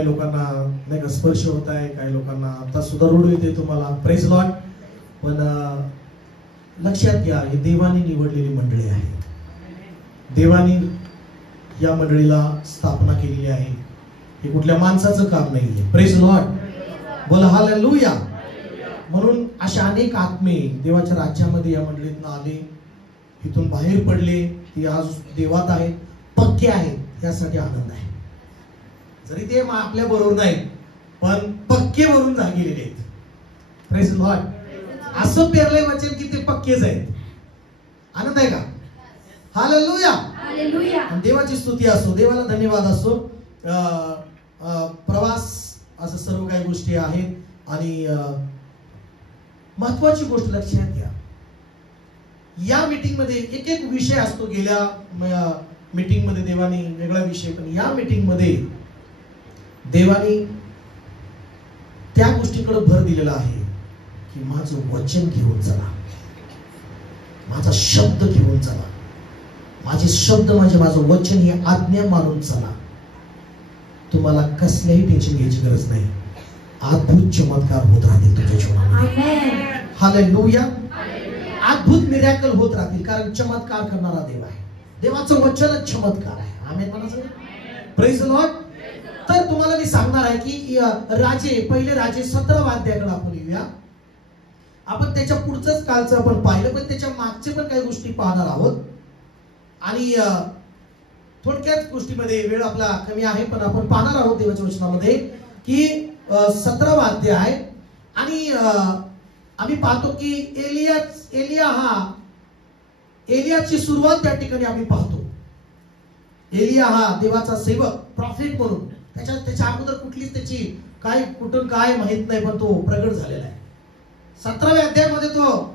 काही लोकांना नाही का स्पर्श होत आहे, काही लोकांना आता सुद्धा रडू येते तुम्हाला. Praise Lord. पण लक्षात घ्या, ही देवाने निवडलेली मंडळी आहे. देवाने या मंडळीला स्थापना केलेली आहे. हे कुठल्या माणसाचं काम नाहीये. Praise Lord. बोला हालेलुया. म्हणून अशा अनेक आत्मे देवाच्या राज्यामध्ये या मंडळीतनं आले, इथून बाहेर पडले, ती आज देवात आहेत, पक्के आहेत. यासाठी आनंद आहे. जरी ते आपल्या बरोबर नाहीत पण पक्के वरून गेलेले आहेत. Praise Lord. असं पेरलंय वचन की ते पक्केच आहेत. आनंद आहे का? हालेलुया. हालेलुया. देवाची स्तुती असो, देवाला धन्यवाद असो. प्रवास असं सर्व काही गोष्टी आहेत. आणि महत्वाची गोष्ट लक्षात घ्या, या मीटिंग मध्ये एक एक विषय असतो. गेल्या मीटिंग मध्ये देवानी वेगळा विषय, पण या मीटिंग मध्ये देवानी त्या गोष्टीकडे भर दिलेला आहे की माझं वचन घेऊन चला, माझा शब्द घेऊन चला, माझे शब्द माझं वचन ही आज्ञा मानून चला. तुम्हाला कसल्याही टेन्शन घ्यायची गरज नाही. अद्भुत चमत्कार होत राहतील तुझ्या जीवनामध्ये. हालेलुया. अद्भुत मिरॅकल होत राहतील, कारण चमत्कार करणारा देव आहे. देवाचं वचनच चमत्कार आहे. आमेन म्हणा. Praise the Lord. तर तुम्हाला मी सांगणार आहे की पहिले राजे 17 अध्यायाकडे आपण येऊया. आपण त्याच्या पुढचंच कालचं आपण पाहिलं, पण त्याच्या मागचे पण काही गोष्टी पाहणार आहोत. आणि थोडक्यात गोष्टीमध्ये वेळ आपला कमी आहे, पण आपण पाहणार आहोत देवाच्या वचनामध्ये की 17 अध्याय. आणि आम्ही पाहतो की एलियाची सुरुवात त्या ठिकाणी आम्ही पाहतो. एलिया हा देवाचा सेवक, प्रॉफिट म्हणून. त्याच्या अगोदर कुठलीच त्याची काय कुठून काय माहित नाही, पण तो प्रगट झालेला आहे. 17व्या अध्यायामध्ये तो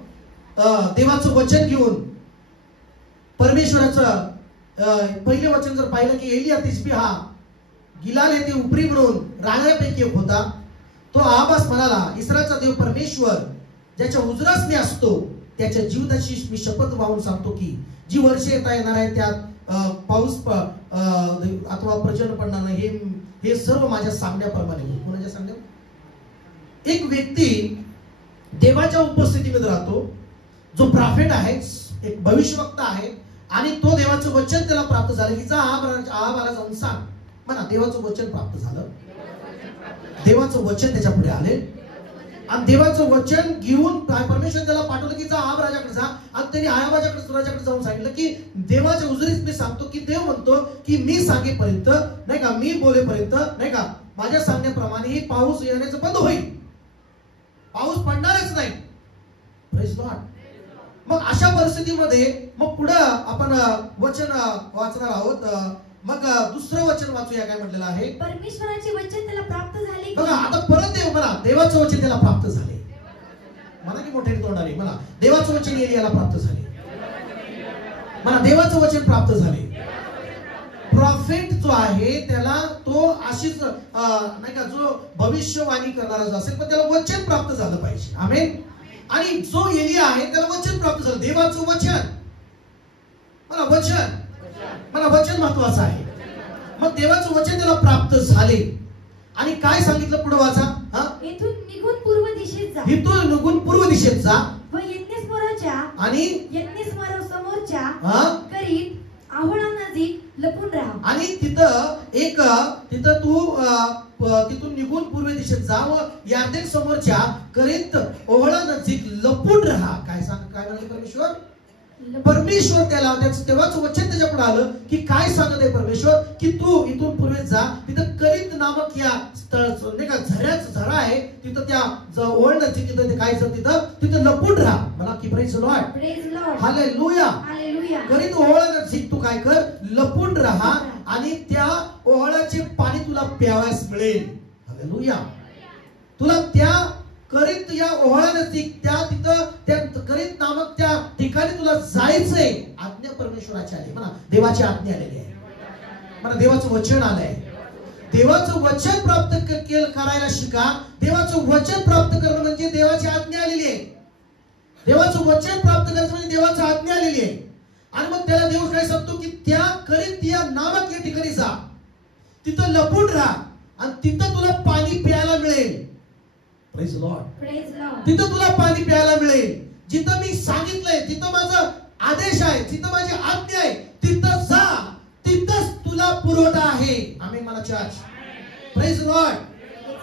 देवाचं वचन घेऊन परमेश्वराचं पहिले वचन जर पाहिलं की एलिया तिसबी हा गिलाल येथे उपरी म्हणून राजापैकी एक होता. तो आहाबास म्हणाला, इस्रायलचा देव परमेश्वर ज्याच्या उजरास मी असतो त्याच्या जीविताची मी शपथ वाहून सांगतो की जी वर्षे येता येणार आहे त्यात पाऊस अथवा प्रचंड पडणार नाही, हे सर्व माझ्या सांगण्याप्रमाणे होईल. कोणाच्या सांगण्या? एक व्यक्ती देवाच्या उपस्थितीमध्ये राहतो, जो प्रॉफिट आहे, एक भविष्यवक्ता आहे, आणि तो देवाचं वचन त्याला प्राप्त झालं की जा आहाबाला जाऊन सांग. म्हणा, देवाचं वचन प्राप्त झालं. देवाचं वचन त्याच्या पुढे आले आणि देवाचं वचन घेऊन परमेश्वर त्याला पाठवलं की जा आहाब राजाकडे जा. आणि त्यांनी आहाब राजाकडे जाऊन सांगितलं की देवाच्या उजरीत मी सांगतो की देव म्हणतो की मी सांगेपर्यंत नाही का, मी बोलेपर्यंत नाही का, माझ्या सांगण्याप्रमाणे ही पाऊस येण्याचं बंद होईल, पाऊस पडणारच नाही. Praise Lord. मग अशा परिस्थितीमध्ये मग पुढे आपण वचन वाचणार आहोत. मग दुसरं वचन वाचूया. काय म्हटलेलं आहे? परमेश्वराचे वचन त्याला प्राप्त झाले. बघा आता परत देव म्हणा, देवाचं वचन त्याला प्राप्त झाले. म्हणा की मोठ्याने तोंडाने म्हणा, देवाचं वचन एलियाला प्राप्त झाले. म्हणा, देवाचं वचन प्राप्त झाले. प्रॉफिट जो आहे त्याला तो अशीच नाही का, जो भविष्यवाणी करणारा जो असेल पण त्याला वचन प्राप्त झालं पाहिजे. आमेन. आणि जो एलिया आहे त्याला वचन प्राप्त झालं. देवाचं वचन. मला वचन, मला वचन महत्वाचं आहे. मग देवाचं वचन त्याला प्राप्त झाले. आणि काय सांगितलं पुढे वाचा? इथून निघून पूर्व दिशेत जा. इथून निघून पूर्व दिशेत जा व यज्ञस्मराच्या आणि यज्ञस्मरा समोरच्या करीत आहोळा नजीक लपून राहा. आणि तिथं तू तिथून निघून पूर्व दिशेत जा व यार्देन समोरच्या करीत ओहळा नजीक लपून राहा. काय म्हणाले परमेश्वर? परमेश्वर त्याला तेव्हाच वचन त्याच्या पुढे आलं की काय सांगत आहे परमेश्वर की तू इथून पूर्वेस जा, तिथं करीत नामक या नाही का झरा आहे, तिथं त्या ओळ नजीक तिथं काय तिथं लपून राहा. मला की प्रेज लॉर्ड. हालेलुया. करीत ओहळा नजीक तू काय कर, लपून राहा आणि त्या ओहळाचे पाणी तुला प्यावयास मिळेल. हालेलुया. तुला त्या करीत या ओहळा नजीक त्या करीत नामक त्या ठिकाणी तुला जायचंय. आज्ञा परमेश्वराची आली. म्हणा, देवाची आज्ञा आलेली आहे. म्हणा, देवाचं वचन आलंय. देवाचं वचन प्राप्त करायला शिका. देवाचं वचन प्राप्त करणं म्हणजे देवाची आज्ञा आलेली आहे. देवाचं वचन प्राप्त करायचं म्हणजे देवाची आज्ञा आलेली आहे. आणि मग त्याला देव काय सांगतो की त्या करीत या नामक या ठिकाणी जा, तिथं लपून राहा. आणि तिथं तुला पाणी प्यायला मिळेल. Praise Lord. तिथं तुला पाणी प्यायला मिळेल. जिथं मी सांगितलंय, जिथं माझा आदेश आहे, जिथं माझी आज्ञा आहे, तिथं जा. तिथंच तुला पुरवठा आहे. आमेन म्हणा चर्च. Praise Lord.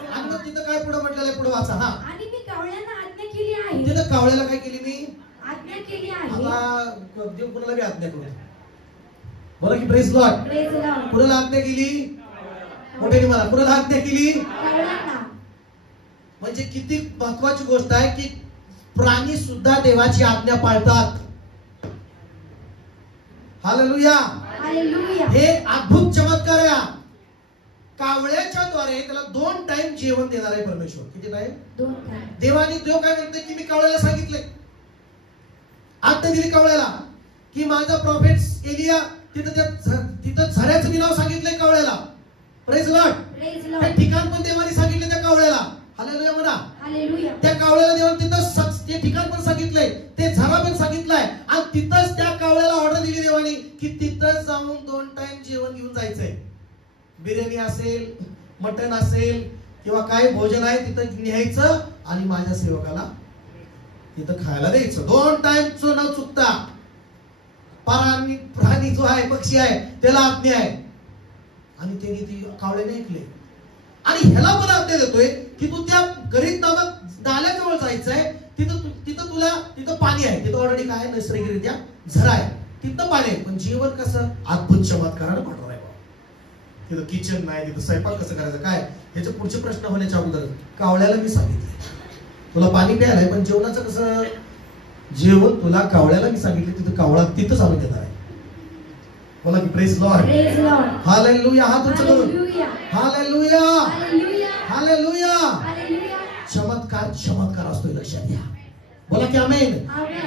आणि मग तिथं काय पुढे म्हटलेलं आहे, पुढे वाचा. हा, आणि मी कावळ्यांना आज्ञा केली आहे. तिथं कावळ्याला काय केली मी? आज्ञा केली आहे. आता देव कुणाला बी आज्ञा करतो. बोला की प्रेज लॉर्ड. कुणाला आज्ञा केली? मोठ्याने म्हणा, कुणाला आज्ञा केली? कावळ्यांना. म्हणजे किती महत्वाची गोष्ट आहे की प्राणी सुद्धा देवाची आज्ञा पाळतात. हालेलुया. हालेलुया. हे अद्भुत चमत्कार आहे. कावळ्याच्या द्वारे त्याला 2 टाइम जेवण देणार आहे परमेश्वर. किती टाइम? 2 टाइम. देव काय म्हणते की मी कावळ्याला सांगितले, आज्ञा दिली कावळ्याला की माझा प्रॉफेट एलिया तिथं झऱ्याचं नाव सांगितलंय कावळ्याला. Praise Lord. ते ठिकाण पण देवाने सांगितले त्या कावळ्याला. हालेलुया म्हणा. हालेलुया. त्या कावळ्याला देवाने तिथं ते ठिकाण पण सांगितलंय, ते झरा पण सांगितलंय, आणि तिथंच त्या कावळ्याला ऑर्डर दिली देवाने की तिथं जाऊन 2 टाइम जेवण घेऊन जायचंय. बिर्याणी असेल, मटण असेल किंवा काय भोजन आहे तिथं न्यायचं आणि माझ्या सेवकाला तिथं खायला द्यायचं. 2 टाइमचं न चुकता. प्राणी जो आहे, पक्षी आहे, त्याला आज्ञा आहे. आणि त्यांनी ती कावळ्याने ऐकले. आणि ह्याला पण आज्ञा देतोय की तू त्या गरीब नामक नाल्याजवळ जायचंय. तिथं पाणी आहे. तिथं ऑलरेडी काय नैसर्गिकरित्या झरा आहे, तिथं पाणी आहे. पण जीवन कसं अद्भुत चमत्कारानं पाठवणार आहे. तिथं किचन नाही, तिथं स्वयंपाक कसं करायचं काय, ह्याचे पुढचे प्रश्न होण्याच्या अगोदर कावळ्याला मी सांगितले तुला पाणी प्यायलाय, पण जेवणाचं कसं जेवण तुला कावळ्याला मी सांगितले. तिथं कावळा तिथंच आणून देणार आहे. बोला की प्रेज लॉर्ड. हालेलुया. हात उंच करून हालेलुया. हालेलुया. चमत्कार असतो, लक्षात घ्या. बोला की आमेन.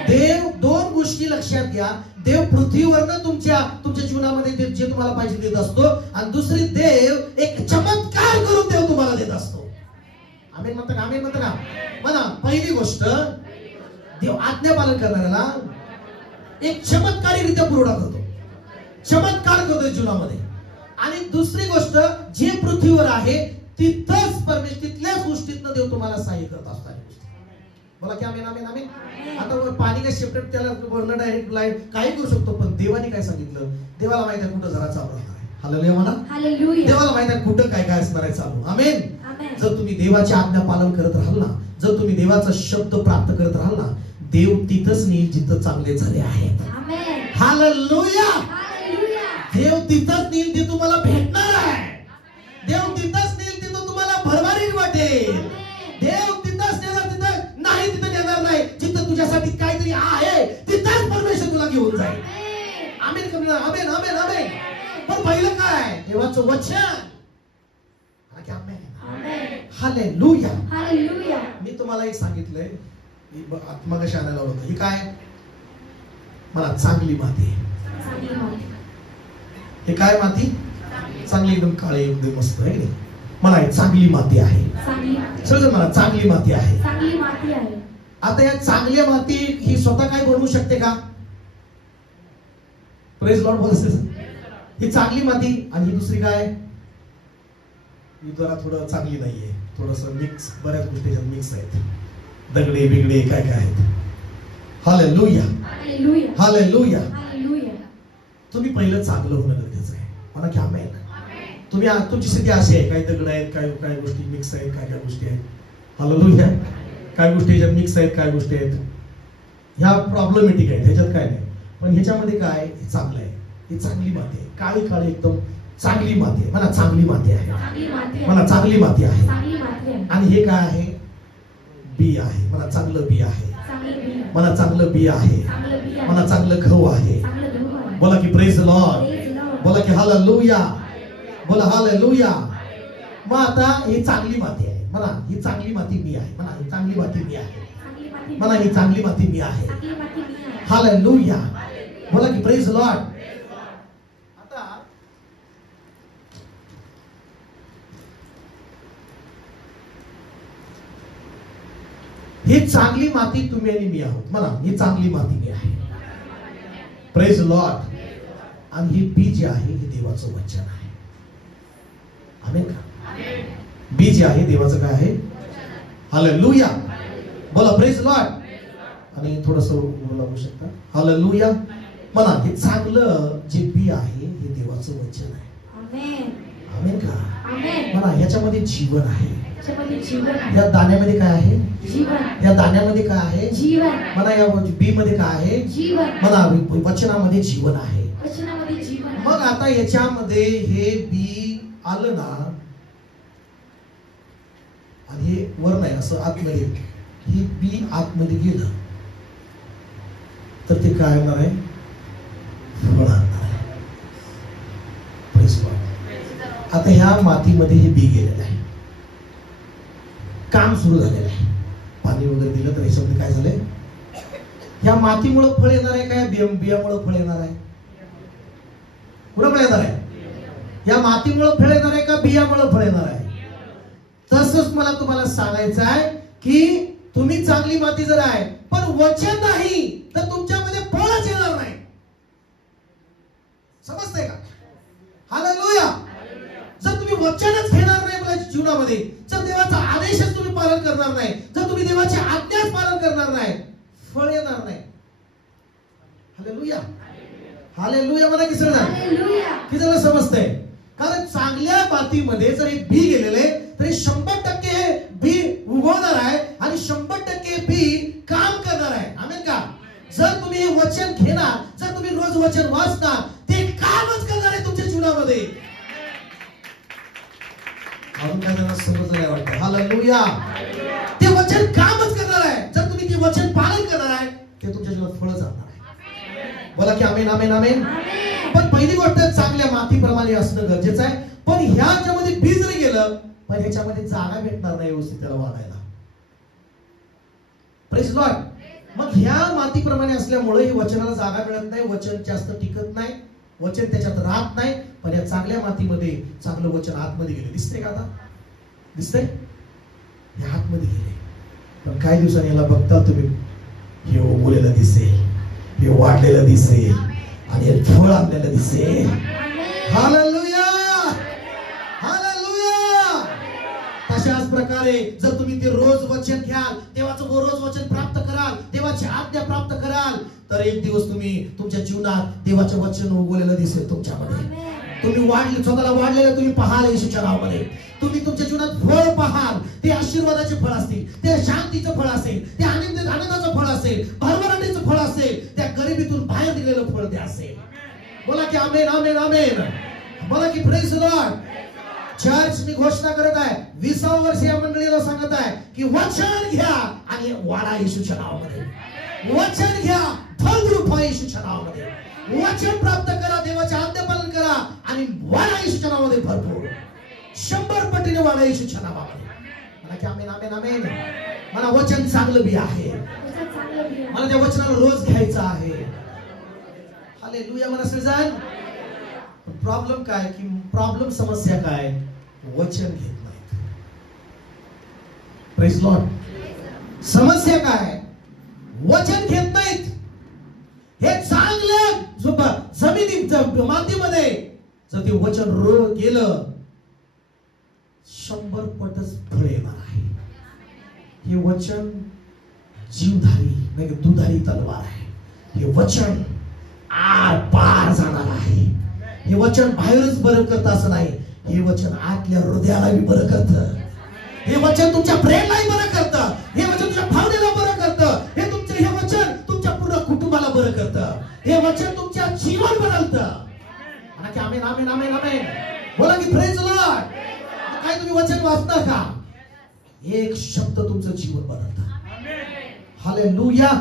देव 2 गोष्टी लक्षात घ्या. देव पृथ्वीवरनं तुमच्या जीवनामध्ये जे तुम्हाला पाहिजे देत असतो, आणि दुसरी देव एक चमत्कार करून देव तुम्हाला देत असतो. आमेन म्हणता का? आमेन म्हणता का? म्हणा. पहिली गोष्ट, देव आज्ञा पालन करणाऱ्याला एक चमत्कारीरित्या पुरवठा करतो, चमत्कार करतो जीवनामध्ये. आणि दुसरी गोष्ट, जे पृथ्वीवर आहे तिथंच परमेश्वर तिथल्याच गोष्टीतनं देव तुम्हाला सहाय्य करत असतो. बोला की आमेन. आमेन. आमेन. आता पाणी काय सेपरेट त्याला वरनं डायरेक्ट लाईन काही करू शकतो, पण देवाने काय सांगितलं? देवाला माहित आहे कुठं जरा चालू राहणार आहे. हालेलुया म्हणा. देवाला माहित आहे कुठं काय काय असणार आहे चालू. आमेन. जर तुम्ही देवाची आज्ञा पालन करत राहाल ना, जर तुम्ही देवाचा शब्द प्राप्त करत राहाल ना, देव तिथंच नेईल जिथं चांगले झाले आहेत. हालेलुया. देव तिथंच नेईल ते तुम्हाला भेटणार आहे. देव तिथंच नेईल तिथं तुम्हाला भरभराट वाटेल. देव तिथंच नेणार, तिथं नाही तिथं नेणार नाही. जिथं तुझ्यासाठी काहीतरी आहे तिथंच परमेश्वर तुला घेऊन जाईल. आमेन. आमेन. आमेन. आमेन. पण पहिलं काय? देवाचं वचन. हालेलुया. हालेलुया. मी तुम्हाला एक सांगितलंय, आत्मा कशा आणायला होतं. ही काय? मला चांगली माती. हे काय माती? चांगली, एकदम काळी, एकदम मस्त आहे. मला चांगली माती आहे. सगळं मला चांगली माती आहे. आता या चांगल्या माती ही स्वतः काय बनवू शकते का? Praise Lord. बोलते ही चांगली माती. आणि ही दुसरी काय? ही जरा थोडं चांगली नाहीये, थोडस मिक्स, बऱ्याच गोष्टी मिक्स आहेत, दगडे बिगडे काय काय आहेत. हालेलुया. हालेलुया. तुम्ही पहिलं चांगलं होणं गरजेचं आहे. मला की आमेन. तुम्ही तुमची स्थिती अशी आहे, काही दगड आहेत, काय गोष्टी मिक्स आहेत, काय गोष्टी आहेत. हालेलुया. काय गोष्टी ह्याच्यात मिक्स आहेत, काय गोष्टी आहेत ह्या प्रॉब्लेमॅटिक आहेत, ह्याच्यात काय नाही. पण ह्याच्यामध्ये काय चांगलं आहे. ही चांगली माती आहे, काळी काळी एकदम चांगली माती आहे. मला चांगली माती आहे. मला चांगली माती आहे. आणि हे काय आहे? बी आहे. मला चांगलं बी आहे. मला चांगलं बी आहे. मला चांगलं गहू आहे. बोला की प्रेज लॉर्ड. बोला की हालेलुया. बोला हालेलुया. मग आता ही चांगली माती आहे. मला ही चांगली माती मी आहे. मला ही चांगली माती मी आहे. मला ही चांगली माती मी आहे. हालेलुया. बोला की प्रेज लॉर्ड. आता ही चांगली माती तुम्ही आणि मी आहोत. मला ही चांगली माती मी आहे. Praise Lord. आणि ही बी जे आहे हे देवाचं वचन आहे. आमेन का? बी जे आहे देवाचं काय आहे? हालेलुया. बोला प्रेज लॉर्ड. आणि थोडस लागू शकता. हालेलुया. म्हणा हे चांगलं जे बी आहे हे देवाचं वचन आहे. आमेन. आमेन का? आमेन. म्हणा ह्याच्यामध्ये जीवन आहे. ह्याच्यामध्ये जीवन आहे. या दाण्यामध्ये काय आहे? जीवन. या दाण्यामध्ये काय आहे? जीवन. म्हणा या बी मध्ये काय आहे? जीवन. म्हणा वचनामध्ये जीवन आहे. वचनामध्ये जीवन आहे. मग आता याच्यामध्ये हे बी आलं ना आणि हे वर नाही असं आतमध्ये, हे बी आतमध्ये गेलं तर ते काय होणार आहे? फळ आणणार आहे. आता ह्या मातीमध्ये हे बी गेलेलं आहे, काम सुरू झालेलं आहे. पाणी वगैरे दिलं तर याच्यामध्ये काय झालंय? ह्या मातीमुळे फळ येणार आहे का बियामुळे फळ येणार आहे? कुणामुळे येणार आहे? या मातीमुळे फळ येणार आहे का बियामुळे फळ येणार आहे? तसंच मला तुम्हाला सांगायचं आहे की तुम्ही चांगली माती जर आहे पण वचन नाही तर तुमच्यामध्ये फळच येणार नाही. समजतंय का? हालेलुया. जर तुम्ही वचनच घेणार नाही आपल्या जीवनामध्ये, जर देवाचा आदेशच तुम्ही पालन करणार नाही, जर तुम्ही देवाची आज्ञाच पालन करणार नाही, फळ येणार नाही. हालेलुया. हालेलुया. मला किती जण समजतंय? कारण चांगल्या मातीमध्ये जर एक बी गेलेले तरी 100% बी उगवणार आहे आणि 100% बी काम करणार आहे. आमेन का? जर तुम्ही हे वचन घेणार, जर तुम्ही रोज वचन वाचणार, ते कामच करणार आहे तुमच्या जीवनामध्ये. अजून काय त्यांना समजलं वाटतं? हालेलुया. ते वचन कामच करणार आहे. जर तुम्ही ते वचन पालन करणार आहे ते तुमच्या जीवनात फळच आणणार आहे. बोला की आमेन आमेन आमेन. पण पहिली गोष्ट चांगल्या मातीप्रमाणे असणं गरजेचं आहे. पण ह्याच्यामध्ये बीज जरी गेलं पण ह्याच्यामध्ये जागा भेटणार नाही व्यवस्थित त्याला वाढायला. Praise Lord. मग ह्या मातीप्रमाणे असल्यामुळे ही वचनाला जागा मिळत नाही, वचन जास्त टिकत नाही, वचन त्याच्यात राहत नाही. पण या चांगल्या मातीमध्ये चांगलं वचन आतमध्ये गेले. दिसतंय का? आता दिसतंय? हे आतमध्ये गेले. पण काही दिवसांनी याला बघता तुम्ही हे उगवलेलं दिसेल, हे वाढलेलं दिसेल आणि हे फळ आणलेलं दिसेल. हालेलुया. हालेलुया. तशाच प्रकारे जर तुम्ही ते रोज वचन घ्याल, देवाचं रोज वचन प्राप्त कराल, देवाची आज्ञा प्राप्त कराल, तर एक दिवस तुम्ही तुमच्या जीवनात देवाचे वचन उगवलेलं दिसेल तुमच्यामध्ये. तुम्ही वाढले, स्वतःला वाढलेलं तुम्ही पाहाल येशूच्या नावामध्ये. तुम्ही तुमच्या जीवनात फळ पाहाल. ते आशीर्वादाचे फळ असतील, ते शांतीचं फळ असेल, ते आनंदाचं फळ असेल, भरभराटीचं फळ असेल, त्या गरिबीतून बाहेर निघलेलं फळ ते असेल. बोला की आमेन आमेन आमेन. बोला की प्रेज द लॉर्ड. चर्च मी घोषणा करत आहे, 20 वर्ष या मंडळीला सांगत आहे की वचन घ्या आणि वाढा येशूच्या नावामध्ये. वचन घ्या, फळद्रूप व्हा येशूच्या नावामध्ये. वचन प्राप्त करा, देवाचे आज्ञा पालन करा आणि वाढा येशूच्या नावामध्ये भरपूर 100 पटीने वाढा येशूच्या नावामध्ये. मला की आमेन आमेन आमेन. मला वचन चांगलं बी आहे, मला त्या वचनाला रोज घ्यायचं आहे. हालेलुया. मला सगळं प्रॉब्लेम काय की प्रॉब्लेम समस्या काय? वचन घेत नाहीत. Praise Lord. समस्या काय? वचन घेत नाहीत. हे चांगल्या जमिनी मातीमध्ये जर ते वचन गेलं 100 पटच फळ येणार आहे. हे वचन जीवधारी नाही, दुधारी तलवार आहे. हे वचन आर पार जाणार आहे. हे वचन बाहेरच बरं करतं असं नाही, हे वचन आतल्या हृदयाला बी बरं करतं. हे वचन तुमच्या ब्रेनलाही बरं करतं. हे वचन तुमच्या भावनेला बरं करतं. हे वचन तुमच्या पूर्ण कुटुंबाला बरं करतं. हे वचन तुमच्या जीवन बदलतं. आमेन आमेन आमेन आमेन. बोला की प्रेज लॉर्ड. काय तुम्ही वचन वाचता का? एक शब्द तुमचं जीवन बदलतं. हालेलुया.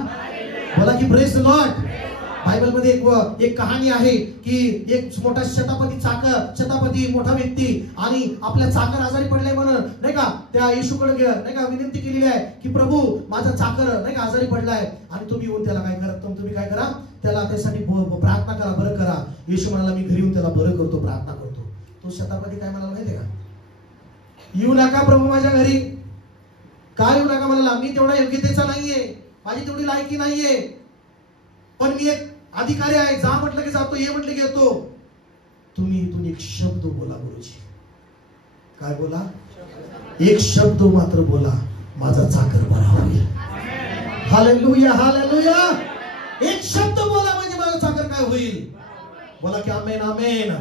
बोला की प्रेज लॉर्ड. बायबल मध्ये एक कहाणी आहे की एक मोठा शतापती मोठा व्यक्ती आणि आपल्या चाकर आजारी पडलाय म्हणून नाही का त्या येशूकडे नाही का विनंती केलेली आहे की प्रभू माझा चाकर नाही का आजारी पडलाय आणि तुम्ही येऊन त्याला काय करा, तुम्ही काय करा, त्याला त्यासाठी प्रार्थना करा, बरं करा. येशू म्हणाला मी घरी येऊन त्याला बरं करतो, प्रार्थना करतो. तो शतापती काय म्हणाला माहितीये का? येऊ नका प्रभू माझ्या घरी. काय येऊ नका म्हणाला? मी तेवढा योग्यतेचा नाहीये, माझी तेवढी लायकी नाहीये, पण मी एक अधिकारी आहे. जा म्हटलं की जातो, ये म्हटलं की येतो. तुम्ही इथून एक शब्द बोला गुरुजी. काय बोला? एक शब्द मात्र बोला, माझा चाकर बरा होईल. Hallelujah, hallelujah. एक शब्द बोला म्हणजे माझा चाकर काय होईल? बोला की आमेन, आमेन.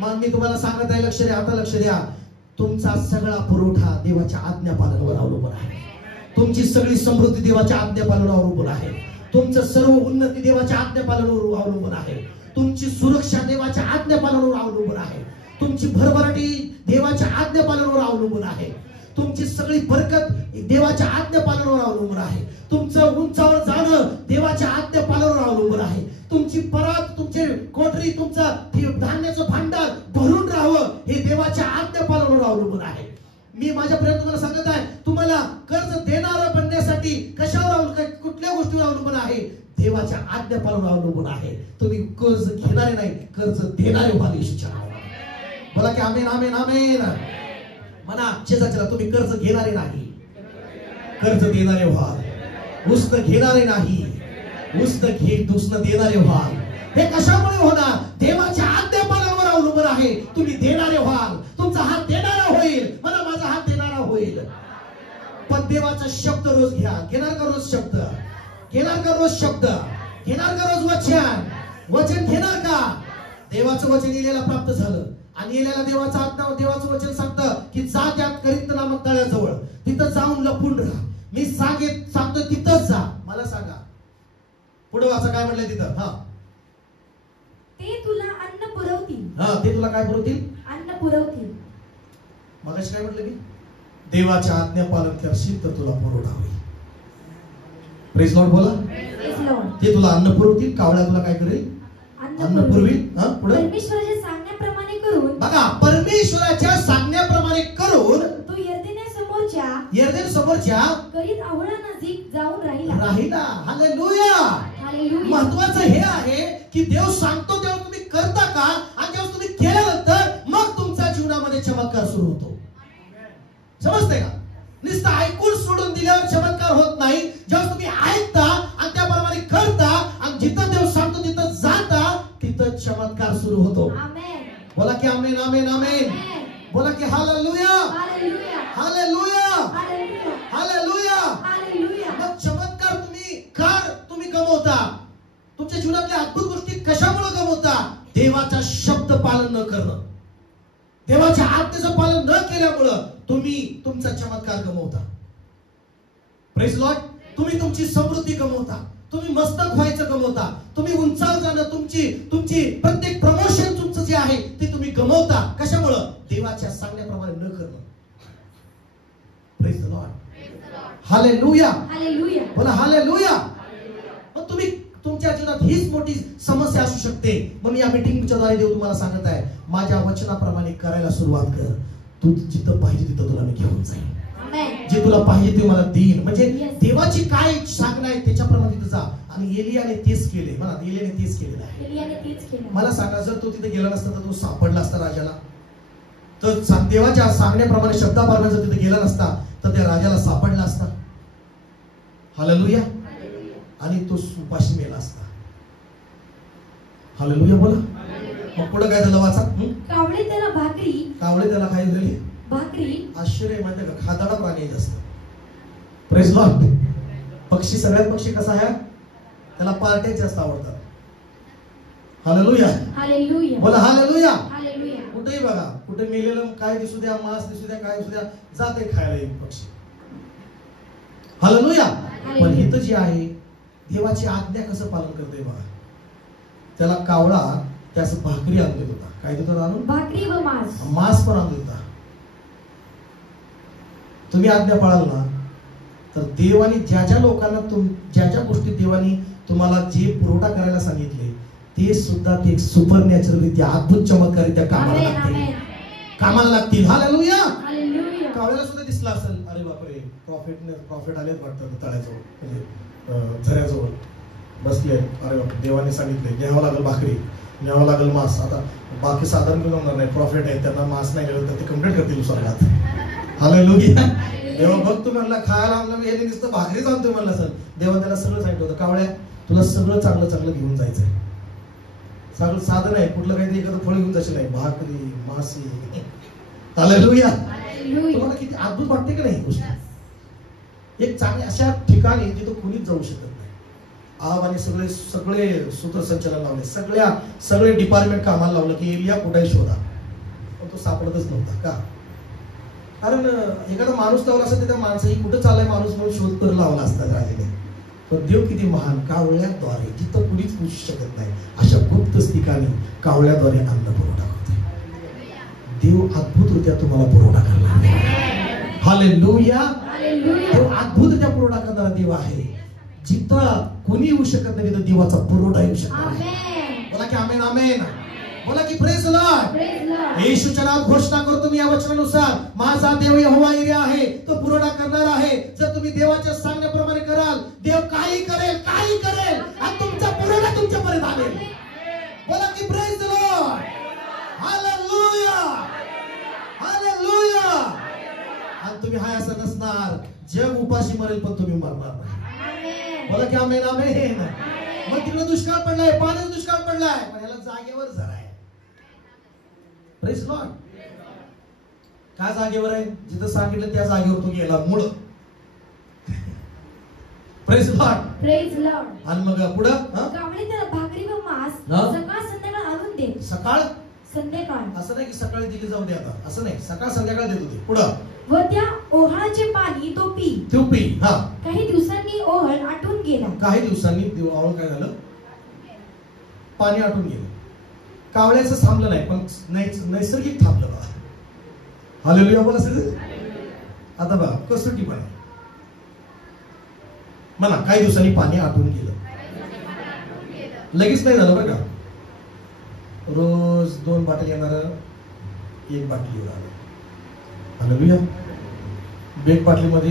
मग मी तुम्हाला सांगत आहे, लक्ष द्या, आता लक्ष द्या. तुमचा सगळा पुरवठा देवाच्या आज्ञापालनावर अवलंबून आहे. तुमची सगळी समृद्धी देवाच्या आज्ञापालनावर अवलंबून आहे. तुमचं सर्व उन्नती देवाच्या आज्ञापालनावर अवलंबून आहे. तुमची सुरक्षा देवाच्या आज्ञापालनावर अवलंबून आहे. तुमची भरभराटी देवाच्या आज्ञापालनावर अवलंबून आहे. तुमची सगळी बरकत देवाच्या आज्ञापालनावर अवलंबून आहे. तुमचं उंचावर जाणं देवाच्या आज्ञापालनावर अवलंबून आहे. तुमची परात, तुमचे कोठरी, तुमचा धान्याचं भांडार भरून राहावं हे देवाच्या आज्ञापालनावर अवलंबून आहे. मी माझ्यापर्यंत तुम्हाला सांगत आहे, तुम्हाला कर्ज देणारं बनण्यासाठी कशावर, कुठल्या गोष्टीवर अवलंबून आहे? देवाच्या आज्ञापालनावर अवलंबून आहे. तुम्ही कर्ज घेणारे नाही, कर्ज देणारे व्हाल येशूच्या नावाने. बोला की आमेन, आमेन, आमेन. म्हणा शेजारच्याला, तुम्ही कर्ज घेणारे नाही, कर्ज देणारे व्हाल. उसनं घेणारे नाही, उसनं देणारे व्हाल. हे कशामुळे होणार? देवाच्या आज्ञापालनावर अवलंबून आहे. तुम्ही देणारे व्हाल, तुमचा हात देणारा होईल. मला माझा हात देणारा होईल. पण देवाचा शब्द रोज घ्या. घेणार का रोज शब्द? घेणार का रोज शब्द? घेणार का रोज वचन? वचन घेणार का? देवाचं वचन एलियाला प्राप्त झालं आणि एलियाला देवाचं वचन सांगतं की जा त्या करित नामक तळ्याजवळ, तिथं जाऊन लपून राहा. मी सांगतो तिथंच जा. मला सांगा पुढे वाचा काय म्हणलंय तिथं? हा, ते तुला अन्न पुरवतील. हा, ते तुला काय पुरवतील? अन्न पुरवतील. मगाशी काय म्हटलं मी? देवाच्या आज्ञा पालन करशील तर तुला पुरवठा होईल. प्रेज लॉर्ड बोला. ते तुला अन्न पुरवतील. कावळा तुला काय करेल? अन्न पुरवील. हा, पुढे परमेश्वराच्या सांगण्याप्रमाणे करून. बघा, परमेश्वराच्या सांगण्याप्रमाणे करून तू यर्देन समोरच्या करीत आवळा नजीक जाऊन राहिला. हालेलुया. महत्वाचं हे आहे की देव सांगतो तेव्हा तुम्ही करता का, आणि जेव्हा तुम्ही केल्यानंतर मग तुमच्या जीवनामध्ये चमत्कार सुरू होतो. समजते का? नुसतं ऐकून सोडून दिल्यावर चमत्कार होत नाही. जेव्हा तुम्ही ऐकता आणि त्याप्रमाणे करता आणि जिथं देव सांगतो तिथं जाता, तिथं चमत्कार सुरू होतो. बोला की आमेन, आमेन, आमेन. बोला की हालेलुया, हालेलुया, हालेलुया. मग चमत्कार तुम्ही गमवता. तुमच्या जीवनातल्या अद्भुत गोष्टी कशामुळे गमवता? देवाचा शब्द पालन न करणं, देवाच्या आज्ञेचं पालन न केल्यामुळं तुम्ही तुमचा चमत्कार गमवता. Praise Lord. तुम्ही तुमची समृद्धी गमवता, तुम्ही मस्तक व्हायचं गमवता, तुम्ही उंचावर जाणं, तुमची प्रत्येक प्रमोशन तुमचं जे आहे ते तुम्ही गमवता. कशामुळं? देवाच्या सांगण्याप्रमाणे न करणं. Praise the Lord. हालेलुया, बोला हालेलुया. मग तुम्ही तुमच्या जीवनात हीच मोठी समस्या असू शकते. मग या मीटिंगच्या द्वारे देव तुम्हाला सांगत आहे, माझ्या वचनाप्रमाणे करायला सुरुवात कर. तू जिथं पाहिजे तिथं तुला मी घेऊन जाईल. जे तुला पाहिजे ते मला देईन. म्हणजे देवाची काय सांगणं आहे त्याच्याप्रमाणे तिथं जा. आणि एलियाने तेच केले. मला एलियाने तेच केलेलं आहे. मला सांगा, जर तो तिथे गेला नसता तर तो सापडला असता राजाला? तर देवाच्या सांगण्याप्रमाणे शब्दाप्रमाणे जर तिथे गेला नसता तर त्या राजाला सापडला असता. हालेलुया. आणि तो उपाशी मेला असता. हालेलुया बोला. मग पुढे काय झालं वाचा? कावळे त्याला काय झाली? भाकरी. आश्चर्य माहिती का? खादाडा प्राणी जास्त. Praise Lord. पक्षी, सगळ्यात पक्षी कसा आहे? त्याला पार्ट्या जास्त आवडतात. हालेलुया, बोला हालेलुया. कुठेही बघा, कुठे मेलेलं काय दिसू द्या, मांस दिसू द्या, काय दिसू द्या, जाते खायला एक पक्षी. हालेलुया. पण इथं जे आहे, देवाची आज्ञा कसं पालन करते बघा. त्याला कावळा त्यास भाकरी आणून देत होता. काय देत होता? आणून भाकरी व मांस पण आणून देता. तुम्ही आज्ञा पाळाल ना तर देवाने ज्या लोकांना ज्या गोष्टी देवाने तुम्हाला जे पुरवठा करायला सांगितले ते सुद्धा ते सुपरनॅचररित्या, अद्भुत चमत्कारित्या कामाला लागतील. हालेलुया. कावळ्याला सुद्धा दिसला असेल, अरे बापरे, प्रॉफिट आलेत वाटतं तळ्याजवळ, म्हणजे झऱ्याजवळ बसले. अरे बापरे, देवाने सांगितले घ्यावं लागेल भाकरी, न्यावं लागेल मांस. आता बाकी साधारण घेऊन होणार नाही, प्रॉफिट आहे, त्यांना मांस नाही गेलं तर ते कंप्लीट करतील स्वर्गात. हालेलुया. देवा बघ, तू म्हणला खायला आणलं, मी याने नुसतं भाकरीच आणतोय म्हणला. सर देवा त्याला सगळं सांगितलं होतं, कावळ्या तुला सगळं चांगलं चांगलं घेऊन जायचंय. सगळं साधन आहे, कुठलं काहीतरी एखादं फळ घेऊन जायचं नाही, भाकरी, मासी. हालेलुया. तुम्हाला किती अद्भुत वाटते का नाही गोष्ट? एक चांगल्या अशा ठिकाणी जिथं कुणीच जाऊ शकत नाही. आहाबाने सगळे सगळे सूत्रसंचालन लावले, सगळे डिपार्टमेंट कामाला लावलं की एलिया कुठेही शोधा, पण तो सापडतच नव्हता. का? कारण एखादा माणूस लावला असता त्या माणसाही कुठं चाललाय माणूस म्हणून शोध तर लावला असता राजाने. पण देव किती महान, कावळ्याद्वारे जिथं कुणीच पोहोचू शकत नाही अशा गुप्त ठिकाणी कावळ्याद्वारे अन्न पुरवठा करते. देव अद्भुतरित्या तुम्हाला पुरवठा करणार. हालेलुया. देव अद्भुतरित्या पुरवठा करणारा देव आहे. जिथं कोणी येऊ शकत नाही तिथं देवाचा पुरवठा येऊ शकतो. बोला की आमेन आमेन. बोला की प्रेज लॉर्ड. येशूच्या नावात घोषणा करतो मी या वचनानुसार, माझा देव यहोवा यिरे आहे, तो पुरवठा करणार आहे. जर तुम्ही देवाच्या सांगण्याप्रमाणे कराल, देव काही करेल आणि तुमचा पुरवठा तुमच्यापर्यंत आणेल. बोला की प्रेज लॉर्ड. Hallelujah hallelujah. आणि तुम्ही हाय असं नसणार, जग उपाशी मरेल पण तुम्ही मरणार नाही. बोला की आमेन आमेन. मग तिकडे दुष्काळ पडलाय, पाण्याचा दुष्काळ पडलाय, पण याला जागेवर झरा आहे. Praise Lord. काय जागेवर आहे? जिथं सांगितलं त्या जागेवर तो गेला मूळ. Praise Lord. Praise Lord. आणि मग पुढं कावळे त्याला भाकरी व मांस सकाळ संध्याकाळ आणून दे. सकाळ संध्याकाळ असं नाही की सकाळी दिली जाऊ दे, आता असं नाही, सकाळ संध्याकाळ देत होते. पुढं व त्या ओहळाचे पाणी तो पी. हा. काही दिवसांनी ओहळ आटून गेला. काही दिवसांनी ओहळ काय झालं? पाणी आटून गेलं. कावळ्याचं थांबलं नाही, पण नैसर्गिक थांबलं बघा. हालेलुया. बोला सगळं. आता बघा कसोटी पाणी म्हणा, काही दिवसांनी पाणी आटून गेलं. लगेच नाही झालं बरं का. रोज 2 बाटली येणार, 1 बाटली येणार. हालेलुया. एक बाटलीमध्ये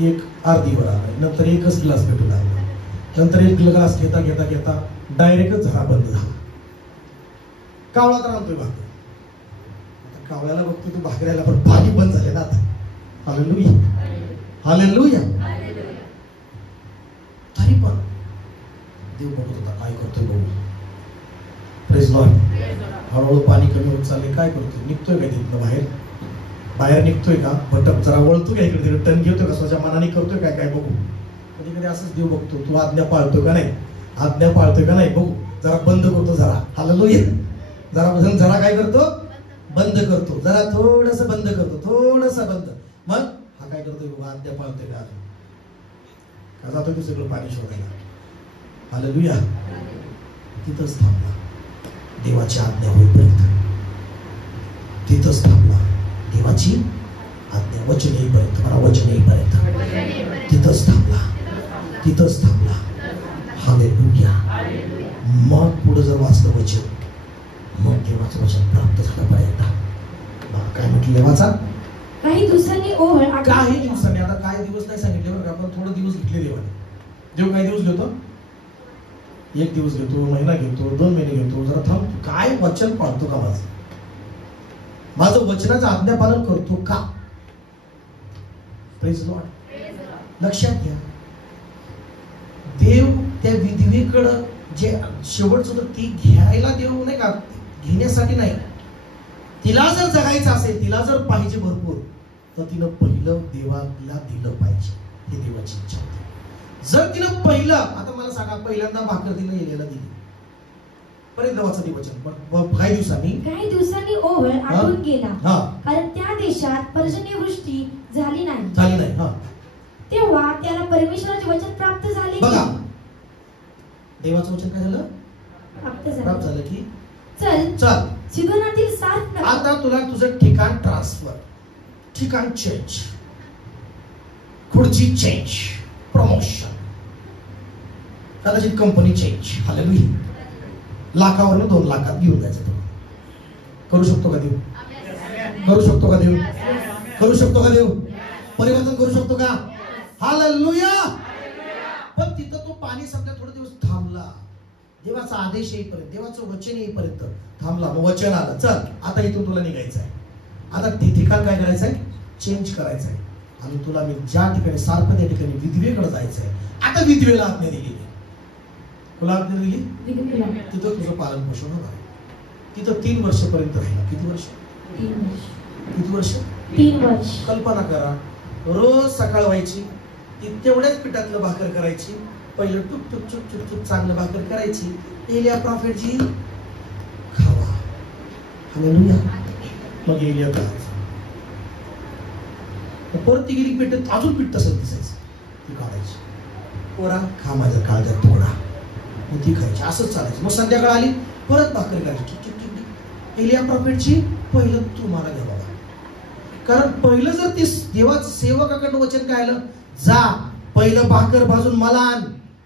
1 अर्धी वर आलं, नंतर 1च ग्लास भेटू लागला, नंतर 1 ग्लास घेता घेता घेता डायरेक्टच झरा बंद झाला. कावळा तर आणतोय भाकर. आता कावळ्याला बघतो तू भाकऱ्याला, पण पाणी बंद झाले ना आता. Hallelujah hallelujah. तरी पण देव बघत होता काय करतोय बघू. Praise Lord. हळूहळू पाणी कमी होत चालले. काय करतोय? निघतोय का तिथनं बाहेर निघतोय का? भटक जरा वळतो का इकडे तिकडे, टन घेतोय का, स्वतःच्या मनाने करतोय काय काय बघू. कधी कधी असंच देव बघतो, तू आज्ञा पाळतोय का नाही, आज्ञा पाळतोय का नाही बघू. जरा बंद करतो, जरा हालेलुया. जरा काय करतो? बंद करतो. जरा थोडस बंद करतो, थोडस बंद. मग हा काय करतोय बाबा? आज्ञा पाळतोय का? का जातोय तू सगळं पाणी शोधायला? हालेलुया. तिथंच थांबला देवाची आज्ञा होईपर्यंत. तिथंच थांबला देवाची आज्ञा, वचन येईपर्यंत. मला वचन येईपर्यंत तिथंच थांबला. हालेलुया. मग पुढे जर वाचलं वचन, मग देवाचं वचन प्राप्त झाल्यापर्यंत. काय म्हटलं देवाचा? काही दिवसांनी ओहळ. काही दिवसांनी. आता काय दिवस नाही सांगितले बरं का, आपण थोडे दिवस घेतले देवाने. देव काही दिवस घेतो? 1 दिवस घेतो, महिना घेतो, 2 महिने घेतो. जरा थांब, काय वचन पाळतो का माझं वचनाचं आज्ञापालन करतो का? Praise Lord. लक्षात घ्या, देव त्या विधवेकडं जे शेवटचं होतं ती घ्यायला देव नाही का, घेण्यासाठी नाही. तिला जर जगायचं असेल, तिला जर पाहिजे भरपूर, तर तिनं पहिलं देवाला दिलं पाहिजे. ही देवाची इच्छा होती. जर तिनं पहिलं, आता मला सांगा, पहिल्यांदा भाकर तिनं येलेला दिली, पर्यंत वाचन वचन. काही दिवसांनी ओहळ आटून गेला, कारण त्या देशात पर्जन्यवृष्टी झाली नाही. तेव्हा त्याला परमेश्वराचे वचन प्राप्त झाले. बघा, देवाचं वचन काय झालं? प्राप्त झालं की चल सिदोनातील सात. आता तुला तुझं ठिकाण ट्रान्सफर, ठिकाण चेंज, खुर्ची चेंज, प्रमोशन, कदाचित कंपनी चेंज. हालेलुया. लाखावरनं 2 लाखात घेऊन जायचं. करू शकतो का देव? करू शकतो का देव? करू शकतो का देव? परिवर्तन करू शकतो का? हालेलुया. पण तिथं तो पाणी संपल्या थोडे दिवस थांबला. देवाचा आदेश येईपर्यंत, देवाचं वचन येईपर्यंत थांबला. मग वचन आलं, चल आता इथून तुला निघायचं आहे. आता ते ठिकाण काय करायचंय? चेंज करायचं आहे. आणि तुला मी ज्या ठिकाणी सारखं त्या ठिकाणी विधवेकडे जायचं आहे. आता विधवेला आज्ञा दिली. तुला आज्ञा दिली, तिथं तुझं पालन पोषण होणार. तिथं 3 वर्षापर्यंत राहिला. किती वर्ष? 3 वर्ष. किती वर्ष? 3 वर्ष. कल्पना करा, रोज सकाळ व्हायची, ती तेवढ्याच पिठातलं भाकर करायची, पहिलं टुक टुक चुक चुक चुक चांगलं भाकर करायची, एलिया प्रॉफिटची खावा. हालेलुया. मग एलिया काय परत ती गेली पेटत, अजून पीठ तसंच दिसायचं, ती काढायची, पोरा खा माझ्या काळजात थोडा, मग ती खायची, असंच चालायचं. मग संध्याकाळ आली, परत भाकर करायची, एलिया प्रॉफिटची, पहिलं तू मला घ्या बाबा. कारण पहिलं जर ती देवाचं सेवकाकडनं वचन काय आलं, जा पहिलं भाकर भाजून मला आण,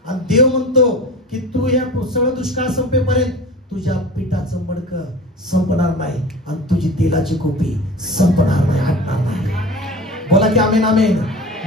आणि देव म्हणतो की तू ह्या सगळं दुष्काळ संपेपर्यंत तुझ्या पिठाचं मडकं संपणार नाही आणि तुझी तेलाची कोपी संपणार नाही, हटणार नाही. बोला की आमेन आमेन.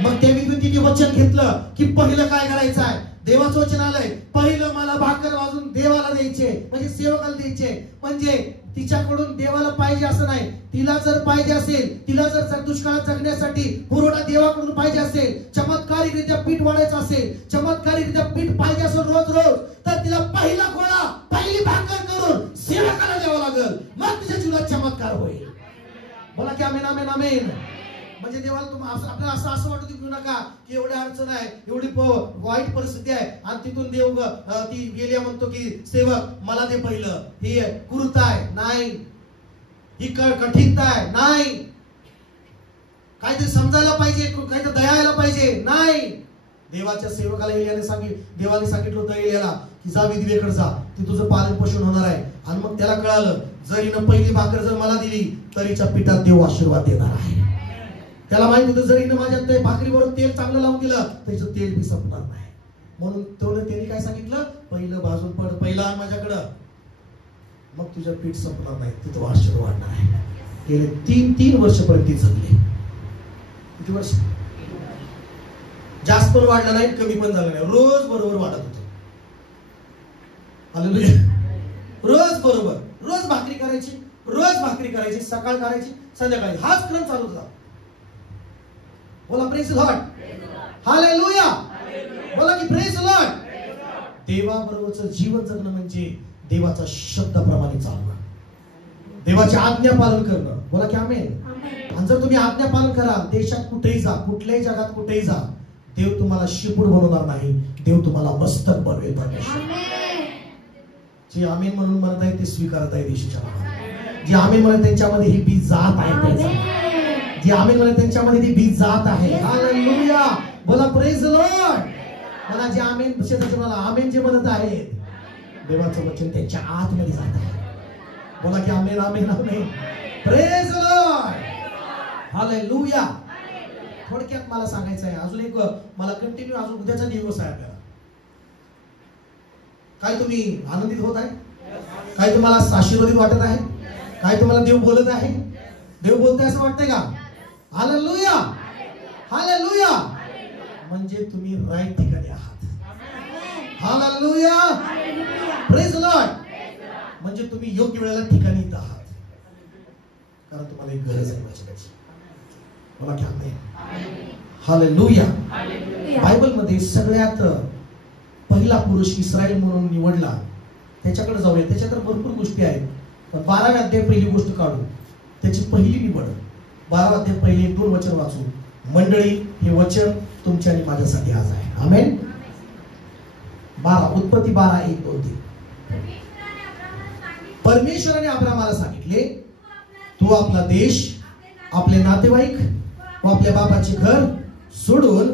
मग त्या व्यक्तीने वचन घेतलं की पहिलं काय करायचं आहे, देवाचं वचन आलंय, पहिलं मला भाकर वाजून देवाला द्यायचे, म्हणजे सेवकाला द्यायचे. म्हणजे तिच्याकडून देवाला पाहिजे असं नाही, तिला जर पाहिजे असेल, तिला जर दुष्काळात जगण्यासाठी पुरवठा देवाकडून पाहिजे असेल, चमत्कारिकरित्या पीठ वाढायचं असेल, चमत्कारिकरित्या पीठ पाहिजे असेल रोज रोज, तर तिला पहिला गोळा, पहिली भाकर करून सेवकाला द्यावं लागेल, मग तिच्या जीवनात चमत्कार होईल. बोला की आमेन आमेन आमेन. म्हणजे देवाला आपल्याला असं वाटत घेऊ नका की एवढी अडचण आहे, एवढी वाईट परिस्थिती आहे, आणि तिथून देव ती गेल्या म्हणतो की सेवक मला दे पहिलं, ही कुरूता आहे नाही, ही कठीणता आहे नाही, काहीतरी समजायला पाहिजे, काहीतरी दया यायला पाहिजे नाही. देवाच्या सेवकाला देवाने सांगितलं होतं एलियाला की जा विधवेकडे जा, ती तुझं पालन पोषण होणार आहे. आणि मग त्याला कळालं, जर हिनं पहिली भाकर जर मला दिली तर हिच्या पिठात देव आशीर्वाद देणार आहे. त्याला माहित होतं जर हिनं माझ्या भाकरीवर तेल चांगलं लावून दिलं त्याचं तेल बी संपणार नाही. म्हणून त्याने काय सांगितलं, पहिलं भाजून पड, पहिला आण माझ्याकडं, मग तुझं पीठ संपणार नाही, तिथं आशीर्वाद वाढणार आहे. गेले 3 वर्षपर्यंत ती जगली. किती वर्ष? जास्त पण वाढलं नाही, कमी पण झालं नाही, रोज बरोबर वाढत होतं. हालेलुया. रोज बरोबर, रोज भाकरी करायची, रोज भाकरी करायची, सकाळ करायची, संध्याकाळी, हाच क्रम चालू होता. बोला प्रेज द लॉर्ड. हालेलुया. बोला की प्रेज द लॉर्ड. देवाबरोबरचं जीवन जगणं म्हणजे देवाच्या शब्दाप्रमाणे चालणं, देवाची आज्ञा पालन करणं. बोला की आमेन. आणि जर तुम्ही आज्ञा पालन कराल, देशात कुठेही जा, कुठल्याही जगात कुठेही जा, देव तुम्हाला शिपूड बनवणार नाही, देव तुम्हाला मस्तक बनवेल. जे आमेन म्हणून म्हणत आहे ते स्वीकारत आहे देशाच्या नावाने. जे आमेन म्हणत त्यांच्यामध्ये ही बीज जात आहे, जे आमेन म्हणत त्यांच्यामध्ये ती बीज जात आहे. हालेलुया. बोला प्रेज द लॉर्ड. मला जे आमेन शेजारचे मला आमेन जे म्हणत आहेत, देवाचं वचन त्यांच्या आतमध्ये जात आहे. बोला की amen amen amen. Praise the Lord. Hallelujah. थोडक्यात मला सांगायचं आहे, अजून एक मला कंटिन्यू, अजून उद्याचा दिवस आहे आपल्याला. काय तुम्ही आनंदित होत आहे? काय तुम्हाला आशीर्वादित वाटत आहे? काय तुम्हाला देव बोलत आहे? देव बोलतोय असं वाटतंय का? हालेलुया. हालेलुया. म्हणजे तुम्ही राईट ठिकाणी आहात. हालेलुया. Praise the Lord. म्हणजे तुम्ही योग्य वेळेला ठिकाणी येत आहात, कारण तुम्हाला एक गरज आहे वाचनाची. बोला की आमेन. हालेलुया. बायबल मध्ये सगळ्यात पहिला पुरुष इस्रायल म्हणून निवडला, त्याच्याकडे जाऊया. त्याच्या तर भरपूर गोष्टी आहेत, पण 12व्या अध्याय पहिली गोष्ट काढू, त्याची पहिली निवड. 12 अध्याय पहिले 2 वचन वाचू. मंडळी, हे वचन तुमच्या आणि माझ्यासाठी आज आहे. आमेन. 12 उत्पत्ती 12:1-2-3. परमेश्वराने अब्रामाला सांगितले, तू आपला देश, आपले नातेवाईक व आपल्या बापाचे घर सोडून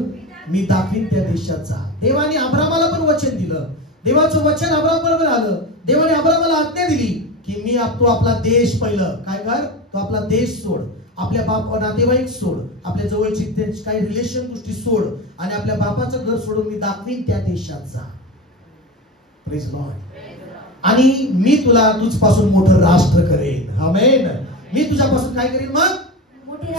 मी दाखवीन त्या देशात जा. देवाने अब्रामाला पण वचन दिलं, देवाचं वचन अब्रामाबरोबर आलं. देवाने अब्रामाला आज्ञा दिली की तू आपला देश पहिलं काय कर, तो आपला देश सोड, आपल्या नातेवाईक सोड, आपल्या जवळची काही रिलेशन गोष्टी सोड, आणि आपल्या बापाचं घर सोडून मी दाखवीन त्या देशात जा. Praise Lord. आणि मी तुला तुझपासून मोठं राष्ट्र करेन. आमेन. मी तुझ्यापासून काय करेन? मग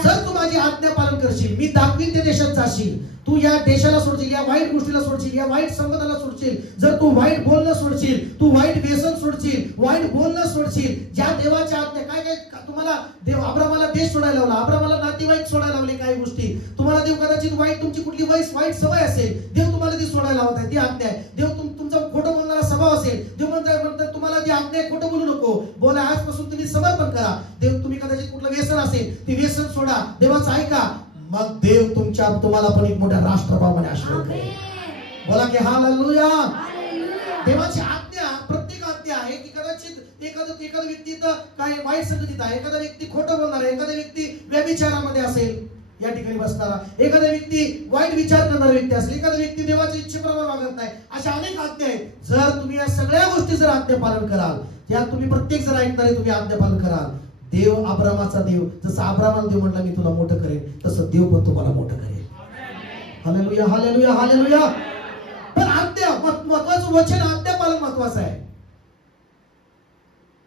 जर तू माझी आज्ञा पालन करशील, मी दाखवीन त्या देशात जाशील, तू या देशाला सोडशील, या वाईट गोष्टीला सोडशील, या वाईट संबंधाला सोडशील, जर तू वाईट बोलणं सोडशील, तू वाईट व्यसन सोडशील, वाईट बोलणं सोडशील, ज्या देवाच्या आज्ञा काय काय तुम्हाला देव अब्रामाला देश सोडायला लावला, अब्रामाला नातेवाईक सोडायला लावले, काही गोष्टी तुम्हाला देव कदाचित वाईट तुमची कुठली वाईट सवय असेल, देव तुम्हाला ती सोडायला लावत आहे, ती आज्ञा आहे. देव तुमचा खोटं बोलणारा स्वभाव असेल, देव म्हणतात तुम्हाला ती आज्ञा आहे खोटं बोलू नको, बोला आजपासून तुम्ही समर्पण करा. देव तुम्ही कदाचित कुठलं व्यसन असेल, ती व्यसन सोडा, देवाचं ऐका, मग देव तुम्हाला पण एक मोठ्या राष्ट्रप्रमाणे आशीर्वाद देईल. बोला की हालेलुया. देवाची आज्ञा, प्रत्येक आज्ञा आहे की कदाचित एखादा व्यक्ती तर काय वाईट संगतीत आहे, एखादा व्यक्ती खोटं बोलणार आहे, एखादा व्यक्ती व्यभिचारामध्ये असेल या ठिकाणी बसणारा, एखादा व्यक्ती वाईट विचार करणारा व्यक्ती असेल, एखादा व्यक्ती देवाच्या इच्छेप्रमाणे वागत नाही, अशा अनेक आज्ञा आहेत. जर तुम्ही या सगळ्या गोष्टी जर आज्ञा पालन कराल, या तुम्ही प्रत्येक जर ऐकणारे तुम्ही आज्ञा पालन कराल, देव अब्रामाचा देव, जसं अब्रामाला देव म्हटलं मी तुला मोठं करेन, तसं देव पण तुम्हाला मोठं करेल. Hallelujah hallelujah hallelujah. पण आज्ञा महत्वाचं, वचन आज्ञा पालन महत्वाचं आहे.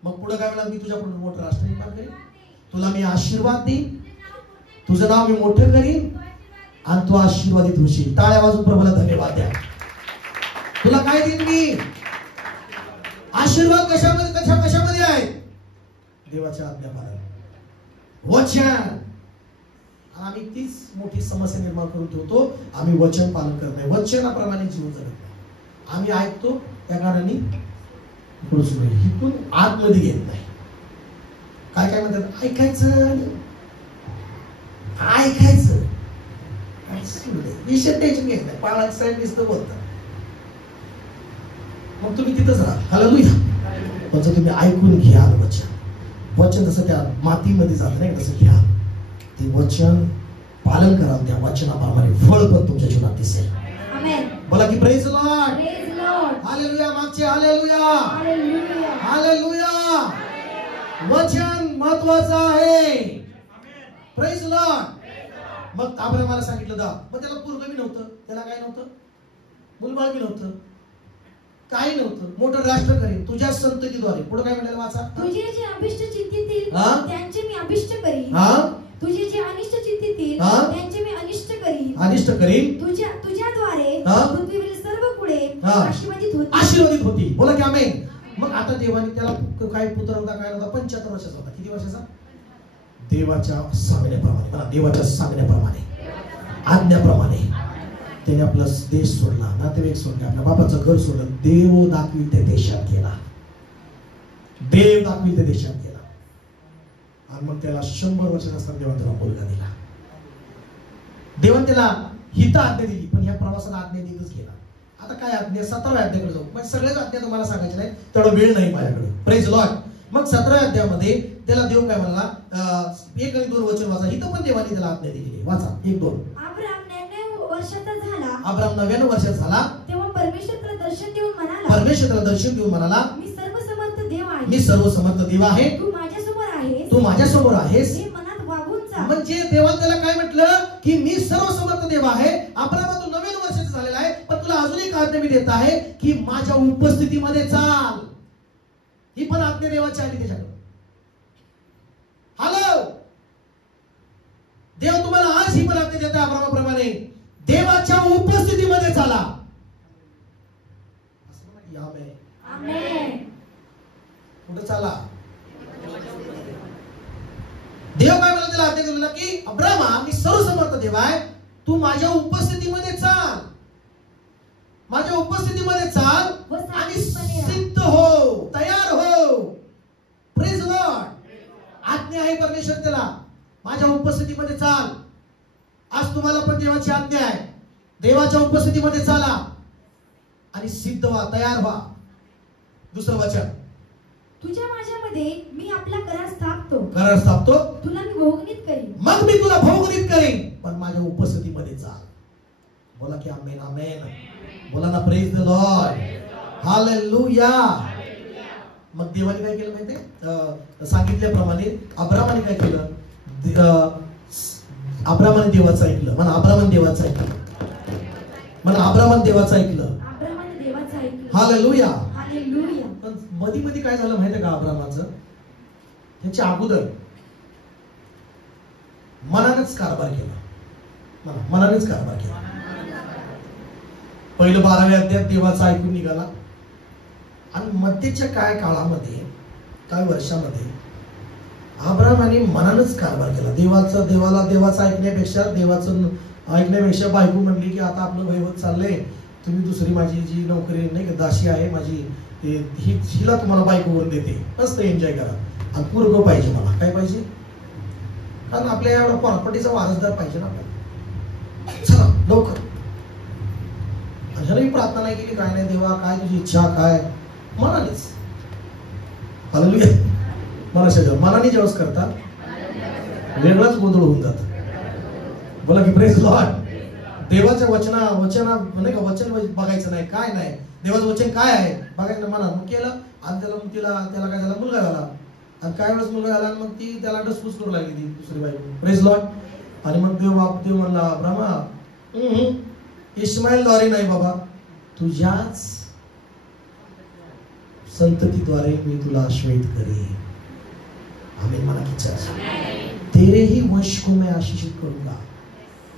मग पुढे काय म्हणा, मी तुझ्याकडून मोठं राष्ट्र निर्माण करेन, तुला मी आशीर्वाद देईन, तुझं नाव मी मोठं करीन आणि तू आशीर्वादित होशील. टाळ्या वाजून प्रभूला धन्यवाद द्या. तुला काय देईन मी? आशीर्वाद कशामध्ये आहे? देवाच्या आज्ञा पालन, वचन. आम्ही तीच मोठी समस्या निर्माण करून ठेवतो, आम्ही वचन पालन करत नाही, वचनाप्रमाणे जीवन जगत नाही. आम्ही ऐकतो त्या कारणाने इकडून आतमध्ये घेत नाही. काय म्हणतात, ऐकायचं विषय टेन्शन घेत नाही, पाळा साहेब नुसतं बोलतात, मग तुम्ही तिथंच राहा. हालेलुया. पण जर तुम्ही ऐकून घ्या वचन जसं त्या मातीमध्ये जात नाही तसं घ्या, ते वचन पालन करा, त्या वचनाप्रमाणे फळ पण तुमच्या जीवनात दिसेल. बोला की प्रेज लॉर्ड. हालेलुया. मागचे हालेलुया हालेलुया. वचन महत्वाचं आहे. Praise Lord. मग अब्रामाला सांगितलं दा, मग त्याला पोरगं बी नव्हतं, त्याला काय नव्हतं, मुलबाळ बी नव्हतं, काही नव्हतं. मोठं राष्ट्र करेन तुझ्या संततीद्वारे. पुढे काय म्हणाले वाचा, तुझे जे अभिष्ट चित्तीतील त्यांचे मी अभिष्ट करीन, तुझे जे अनिष्ट चित्तीतील त्यांचे मी अनिष्ट करीन. तुझ्याद्वारे पृथ्वीवरील सर्व कुळे आशीर्वादित होती. बोला की आमेन. मग आता देवाने त्याला काय पुत्र होता, काय होता, 75 वर्षाचा होता. किती वर्षाचा? देवाच्या सांगण्याप्रमाणे, देवाच्या सांगण्याप्रमाणे, आज्ञाप्रमाणे त्याने आपला देश सोडला, नातेवाईक सोडले, आपल्या बापाचं घर सोडलं. देव दाखविल त्या देशात गेला, देव दाखविल त्या देशात गेला. आणि मग त्याला 100 वर्षाचा असताना देवाने त्याला मुलगा दिला. देवाने त्याला हित आज्ञा दिली, पण या प्रवासाला आज्ञा देतच गेला. आता काय आज्ञा, 17व्या अध्यायाकडे जाऊ. म्हणजे सगळ्याच आज्ञा तुम्हाला सांगायच्या नाही, तेवढा वेळ नाही माझ्याकडे. Praise Lord. मग 17व्या अध्यायामध्ये त्याला देव काय म्हणला, 1 आणि 2 वचन वाचा. इथं पण देवाने त्याला आज्ञा दिली. वाचा 1-2. अब्राम 99 वर्षाचा झाला तेव्हा परमेश्वर त्याला दर्शन देऊन म्हणाला, मी सर्वसमर्थ देव आहे, तू माझ्यासमोर आहेस. म्हणजे देवाने त्याला काय म्हटलं की मी सर्वसमर्थ देव आहे. अब्राम तू 99 वर्षाचा झालेला आहे, पण तुला अजून एक आज्ञा मी देत आहे की माझ्या उपस्थितीमध्ये चाल. ही पण आज्ञा देवाची आली त्याच्याकडे. हॅलो, देव तुम्हाला आज ही पण आज्ञा देत आहे अब्रामाप्रमाणे, देवाच्या उपस्थितीमध्ये चाला. कुठे चाला? देव काय म्हणला त्याला आज्ञा दिला की अब्रामा मी सर्वसमर्थ देव आहे, तू माझ्या उपस्थितीमध्ये चाल, माझ्या उपस्थितीमध्ये चाल आणि सिद्ध हो, तयार हो. Praise Lord. आज्ञा आहे परमेश्वर त्याला, माझ्या उपस्थितीमध्ये चाल. आज तुम्हाला पण देवाची आज्ञा आहे, देवाच्या उपस्थितीमध्ये चाला आणि सिद्ध व्हा, तयार व्हा. दुसरं वचन, तुझ्या माझ्यामध्ये मी आपला करार स्थापतो, तुला मी भोगनीत करीन. मग मी तुला भोगनीत करीन, पण माझ्या उपस्थितीमध्ये चाल. बोला की आमेन आमेन. बोला ना प्रेज द लॉर्ड. हालेलुया. मग देवाने काय केलं माहितीये, सांगितल्याप्रमाणे अब्रामाने काय केलं, अब्रामाने देवाचं ऐकलं. म्हणा अब्रामाने देवाचं ऐकलं. म्हणा अब्रामाने देवाचं ऐकलं. हालेलुया. पण मध्ये काय झालं माहितीये का, अब्रामाचं त्याच्या अगोदर मनानेच कारभार केला. मनानेच कारभार केला. पहिलं 12व्या अध्यायात देवाचं ऐकून निघाला आणि मध्यच्या काय काळामध्ये, काही वर्षामध्ये अब्रामाने मनानच कारभार केला. देवाचं ऐकण्यापेक्षा बायको म्हणली की आता आपलं वैभव चाललंय, तुम्ही दुसरी माझी जी नोकरी नाही का दासी आहे माझी, हिला तुम्हाला बायको करून देते, मस्त एन्जॉय करा. आणि पोरगं पाहिजे मला. काय पाहिजे? कारण आपल्या एवढा प्रॉपर्टीचा वारसदार पाहिजे ना आपल्याला. चला लवकर. ह्यालाही प्रार्थना नाही केली, काय नाही देवा काय तुझी इच्छा काय, मनानेच. हालेलुया. मला सगळं मनाने जेव्हा करता वेगळाच गोंधळ होऊन जात. बोला की प्रेज लॉर्ड. देवाच्या वचन नाही का, वचन बघायचं नाही काय नाही, देवाचं वचन काय आहे बघायचं मनात. मग केलं आणि त्याला काय झाला, मुलगा झाला. आणि काय वेळेस मुलगा झाला, मग ती त्याला डसपूस करू लागली ती दुसरी बायको. Praise Lord. आणि मग देव म्हणला ब्रह्मा इस्माईल नाही बाबा, तुझ्याच संततीद्वारे मी तुला आशीर्वादित करेन. आमीन म्हणा की तेरे ही वंश को मैं आशीषित करूंगा.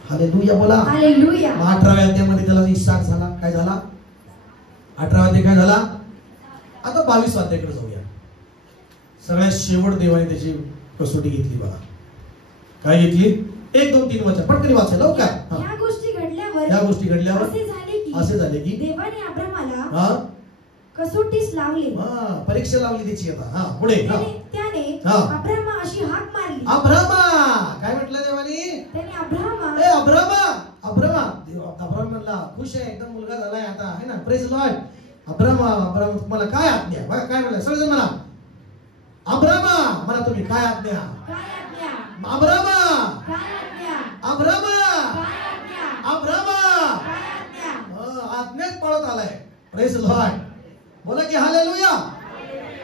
हालेलुया. बोला हालेलुया. 18व्या अध्यायामध्ये त्याला इसाक झाला. काय झाला? 18व्या अध्याय काय झाला? आता 22व्या अध्यायाकडे जाऊया. सगळ्यात शेवट देवाने त्याची कसोटी घेतली बघा. काय घेतली? 1 2 3 वचन पटकन वाचा लवकर. या गोष्टी घडल्यावर असे झाले की देवाने अब्रामाला कसोटीस लावले. परीक्षा लावली त्याची. आता पुढे त्याने अब्रामा अशी हाक मारली. अब्रामा काय म्हटलं देवाने? त्याने अब्रामा अब्राम म्हणला खुश आहे एकदम, मुलगा झालाय आता है ना. Praise Lord. अब्राम तुम्हाला काय आज्ञा? बघा काय म्हणलं सगळेजण म्हणा. अब्रामा म्हणा तुम्ही काय आज्ञा? अब्रामा आज्ञाच पळत आलाय. Praise Lord. बोला की हालेलुया.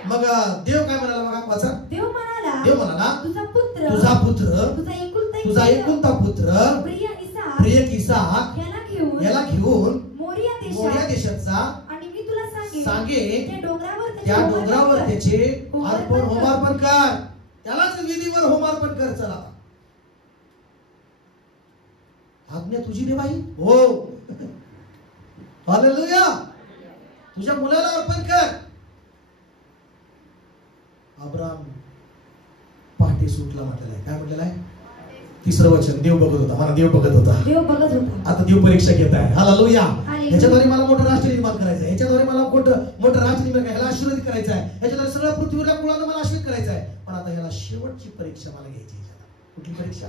मग देव काय म्हणाला बघा वाचा. देव म्हणाला तुझा पुत्र तुझा एकुलता पुत्र प्रिय इसाक याला घेऊन मोरिया देशाचा आणि मी तुला सांगे त्या डोंगरावर त्याचे होमार्पण कर. त्यालाच विधीवर होमार्पण कर. चला आज्ञा तुझी देवाई. हो हालेलुया. तुझ्या मुलाला अर्पण कर. अब्राम पहाटे सुटला म्हटलेला आहे. काय म्हटलेलं आहे? 3रं वचन. देव बघत होता. मला देव बघत होता. आता देव परीक्षा घेत आहे. हालेलुया. याच्याद्वारे मला मोठं राष्ट्र निर्माण करायचं आहे. याच्याद्वारे मला मोठं राष्ट्र निर्माण ह्याला आशीर्वादित करायचं आहे. याच्याद्वारे सगळ्या पृथ्वीला कुळाला मला आशीर्वादित करायचं आहे. पण आता ह्याला शेवटची परीक्षा मला घ्यायची आहे. कुठली परीक्षा?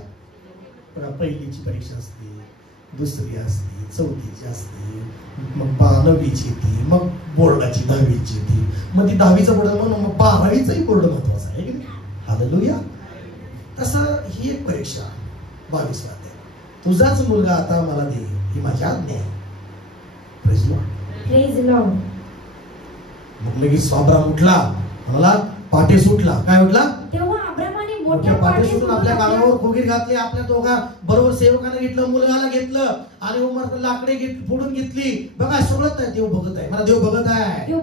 बघा पहिलीची परीक्षा असते, दुसरी असते, चौथीची असते, मग 9वीची येते, मग बोर्डाची 10वीची येते, मग ती 10वीचं बोर्ड म्हणून मग 12वीचंही बोर्ड महत्वाचं आहे की नाही. हालेलुया. तसं ही एक परीक्षा 22 अध्याय. तुझाच मुलगा आता मला दे ही माझी आज्ञा आहे. Praise Lord. मग लगेच अब्राम उठला. म्हणाला पाटे सुटला. काय उठला? तेव्हा अब्रामाने मोठ्या पाटे सुटून आपल्या गालावर खोगीर घातली. आपल्या दोघा बरोबर सेवकाने घेतलं, मुलगाला घेतलं आणि उमर लाकडे फोडून घेतली. बघा सगळं देव बघत आहे. मला देव बघत आहे.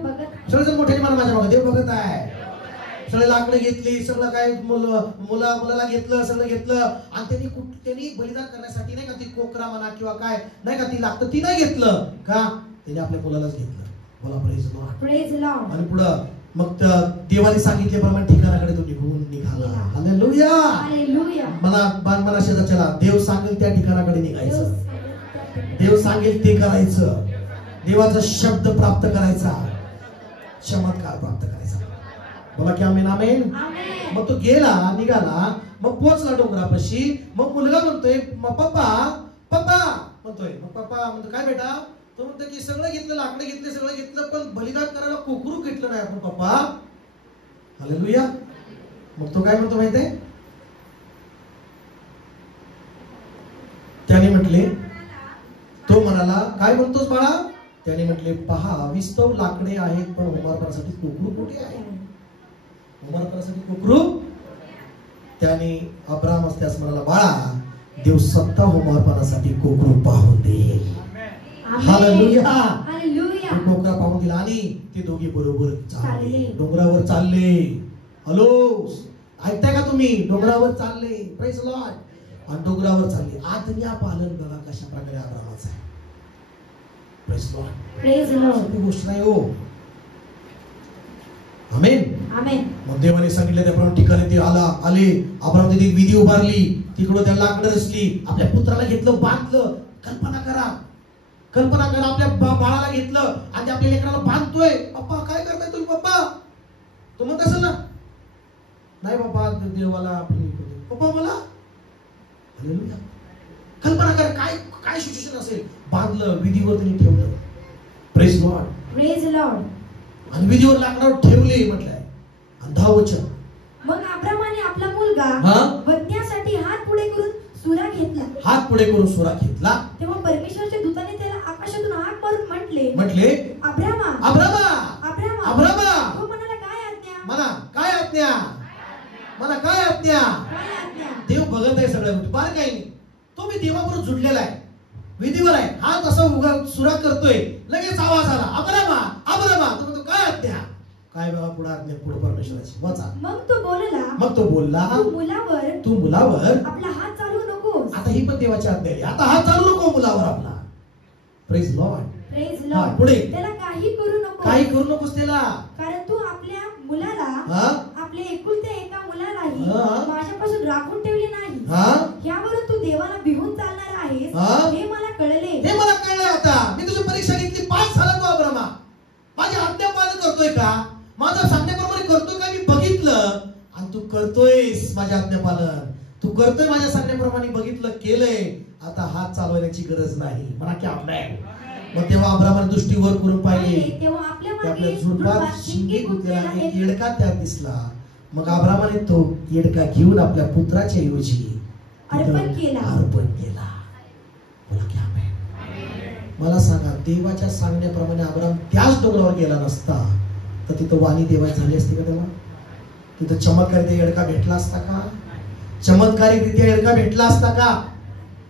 सगळेजण मोठ्याने मला माझ्या बघा देव बघत आहे. सगळे लाकडे घेतली, सगळं काय मुलाला घेतलं, सगळं घेतलं आणि त्यांनी बलिदान करण्यासाठी नाही का ती कोकरा म्हणा किंवा काय नाही का ती लागतं ती नाही घेतलं का, त्यांनी आपल्या मुलालाच घेतलं. बोला प्रेज लॉर्ड. आणि पुढं मग देवाने सांगितल्याप्रमाणे ठिकाणाकडे तो निघाला. हालेलुया. मला शेजारच्याला देव सांगेल त्या ठिकाणाकडे निघायचं. देव सांगेल ते करायचं. देवाचा शब्द प्राप्त करायचा, चमत्कार प्राप्त करायचा. बोला की आमेन. आमेन. मग तो निघाला. मग पोहोचला डोंगरापाशी. मग मुलगा म्हणतोय पप्पा म्हणतोय. मग पप्पा म्हणतो काय बेटा? तो म्हणतो की सगळं घेतलं, लाकडं घेतले, सगळं घेतलं, पण बलिदान करायला कोकरू घेतलं नाही आपण पप्पा. हालेलुया. मग तो काय म्हणतो माहितीये? त्याने म्हटले, तो म्हणाला काय म्हणतोस बाळा? त्याने म्हटले पहा विस्तव लाकडे आहेत, पण होमार्पणासाठी कोकरू कुठे आहे? होमार्पणासाठी कोकरू. त्याने अब्राम त्यास म्हणाला बाळा देव सत्ता होमार्पणासाठी कोकरू पाहून दे. हालेलुया. कोकरा पाहून दिला आणि ते दोघे बरोबर चालले, डोंगरावर चालले. हॅलो ऐकताय का तुम्ही? डोंगरावर चालले. Praise Lord. आणि डोंगरावर चालले. आज्ञा पालन बघा कशा प्रकारे अब्रामाचं आहे. Praise Lord. गोष्ट नाही हो. आमेन. मग देवाने सांगितलं त्याप्रमाणे ठिकाणी ते आले. अब्राम तिथे विधी उभारली. तिकडं त्या लाकडं रचली. आपल्या पुत्राला घेतलं, बांधलं. कल्पना करा आपल्या बाळाला घेतलं आणि आपल्या लेकराला बांधतोय. पप्पा काय करताय तुम्ही? पप्पा तो म्हणत असेल ना नाही बाबा देवाला पप्पा मला हालेलुया. कल्पना करा काय काय सिच्युएशन असेल. बांधलं, विधीवर त्यांनी ठेवलं. Praise Lord. Praise Lord. आणि विधीवर लाकडावर ठेवले म्हटलंय. आणि 10 वचन. मग अब्रामाने आपला मुलगा वधण्यासाठी हात पुढे करून सुरा घेतला. हात पुढे करून सुरा घेतला. तेव्हा परमेश्वराच्या दूताने त्याला आकाशातून हाक मारून म्हटले अब्रामा अब्रामा अब्रामा अब्रामा. तो म्हणाला काय आज्ञा. मला काय आज्ञा. मला काय आज्ञा. काय आज्ञा. देव बघत आहे सगळ्या गोष्टी. बार काही नाही. तो मी देवाबरोबर जुडलेला आहे, विधीवर आहे. हात असा उगा सुरा करतोय, लगेच आवाज आला अब्रामा अब्रामा. तो म्हणतो काय आज्ञा. काय बाबा पुढे आज्ञा. पुढे परमेश्वराची वाचा. मग तो बोलला तू मुलावर आपला हात चालू नकोस. आता ही पण देवाची आज्ञा आहे. आता हात चालू नको मुलावर आपला. Praise Lord. Praise Lord. पुढे त्याला काही करू नकोस त्याला. कारण तू आपल्या मुलाला आपल्या एकुलत्या एका मुलालाही माझ्यापासून राखून ठेवले नाही. यावरून तू देवाला भिवून चालणार आहेस हे मला कळले. आता मी तुझी परीक्षा घेतली, पास झाला तू अब्रामा. माझी आज्ञा पालन करतोय का, माझं सांगण्याप्रमाणे करतोय का मी बघितलं. आणि तू करतोयस माझ्या आज्ञा पालन. तू करतोय माझ्या सांगण्याप्रमाणे, बघितलं, केलंय. आता हात चालवण्याची गरज नाही. मला की आमेन. मग तेव्हा अब्रामाने दृष्टी वर करून पाहिली, तेव्हा आपल्या झुडपात शिंगे गुंतलेला एक येडका त्यात दिसला. मग अब्रामाने तो येडका घेऊन आपल्या पुत्राच्या ऐवजी अर्पण केला. बोला की आमेन. मला सांगा, देवाच्या सांगण्याप्रमाणे अब्राम त्याच डोंगरावर गेला नसता तर तिथं वाणी देवाची झाली असती का त्याला. तिथं चमत्कारित्या येडका भेटला असता का. चमत्कारित्या येडका भेटला असता का.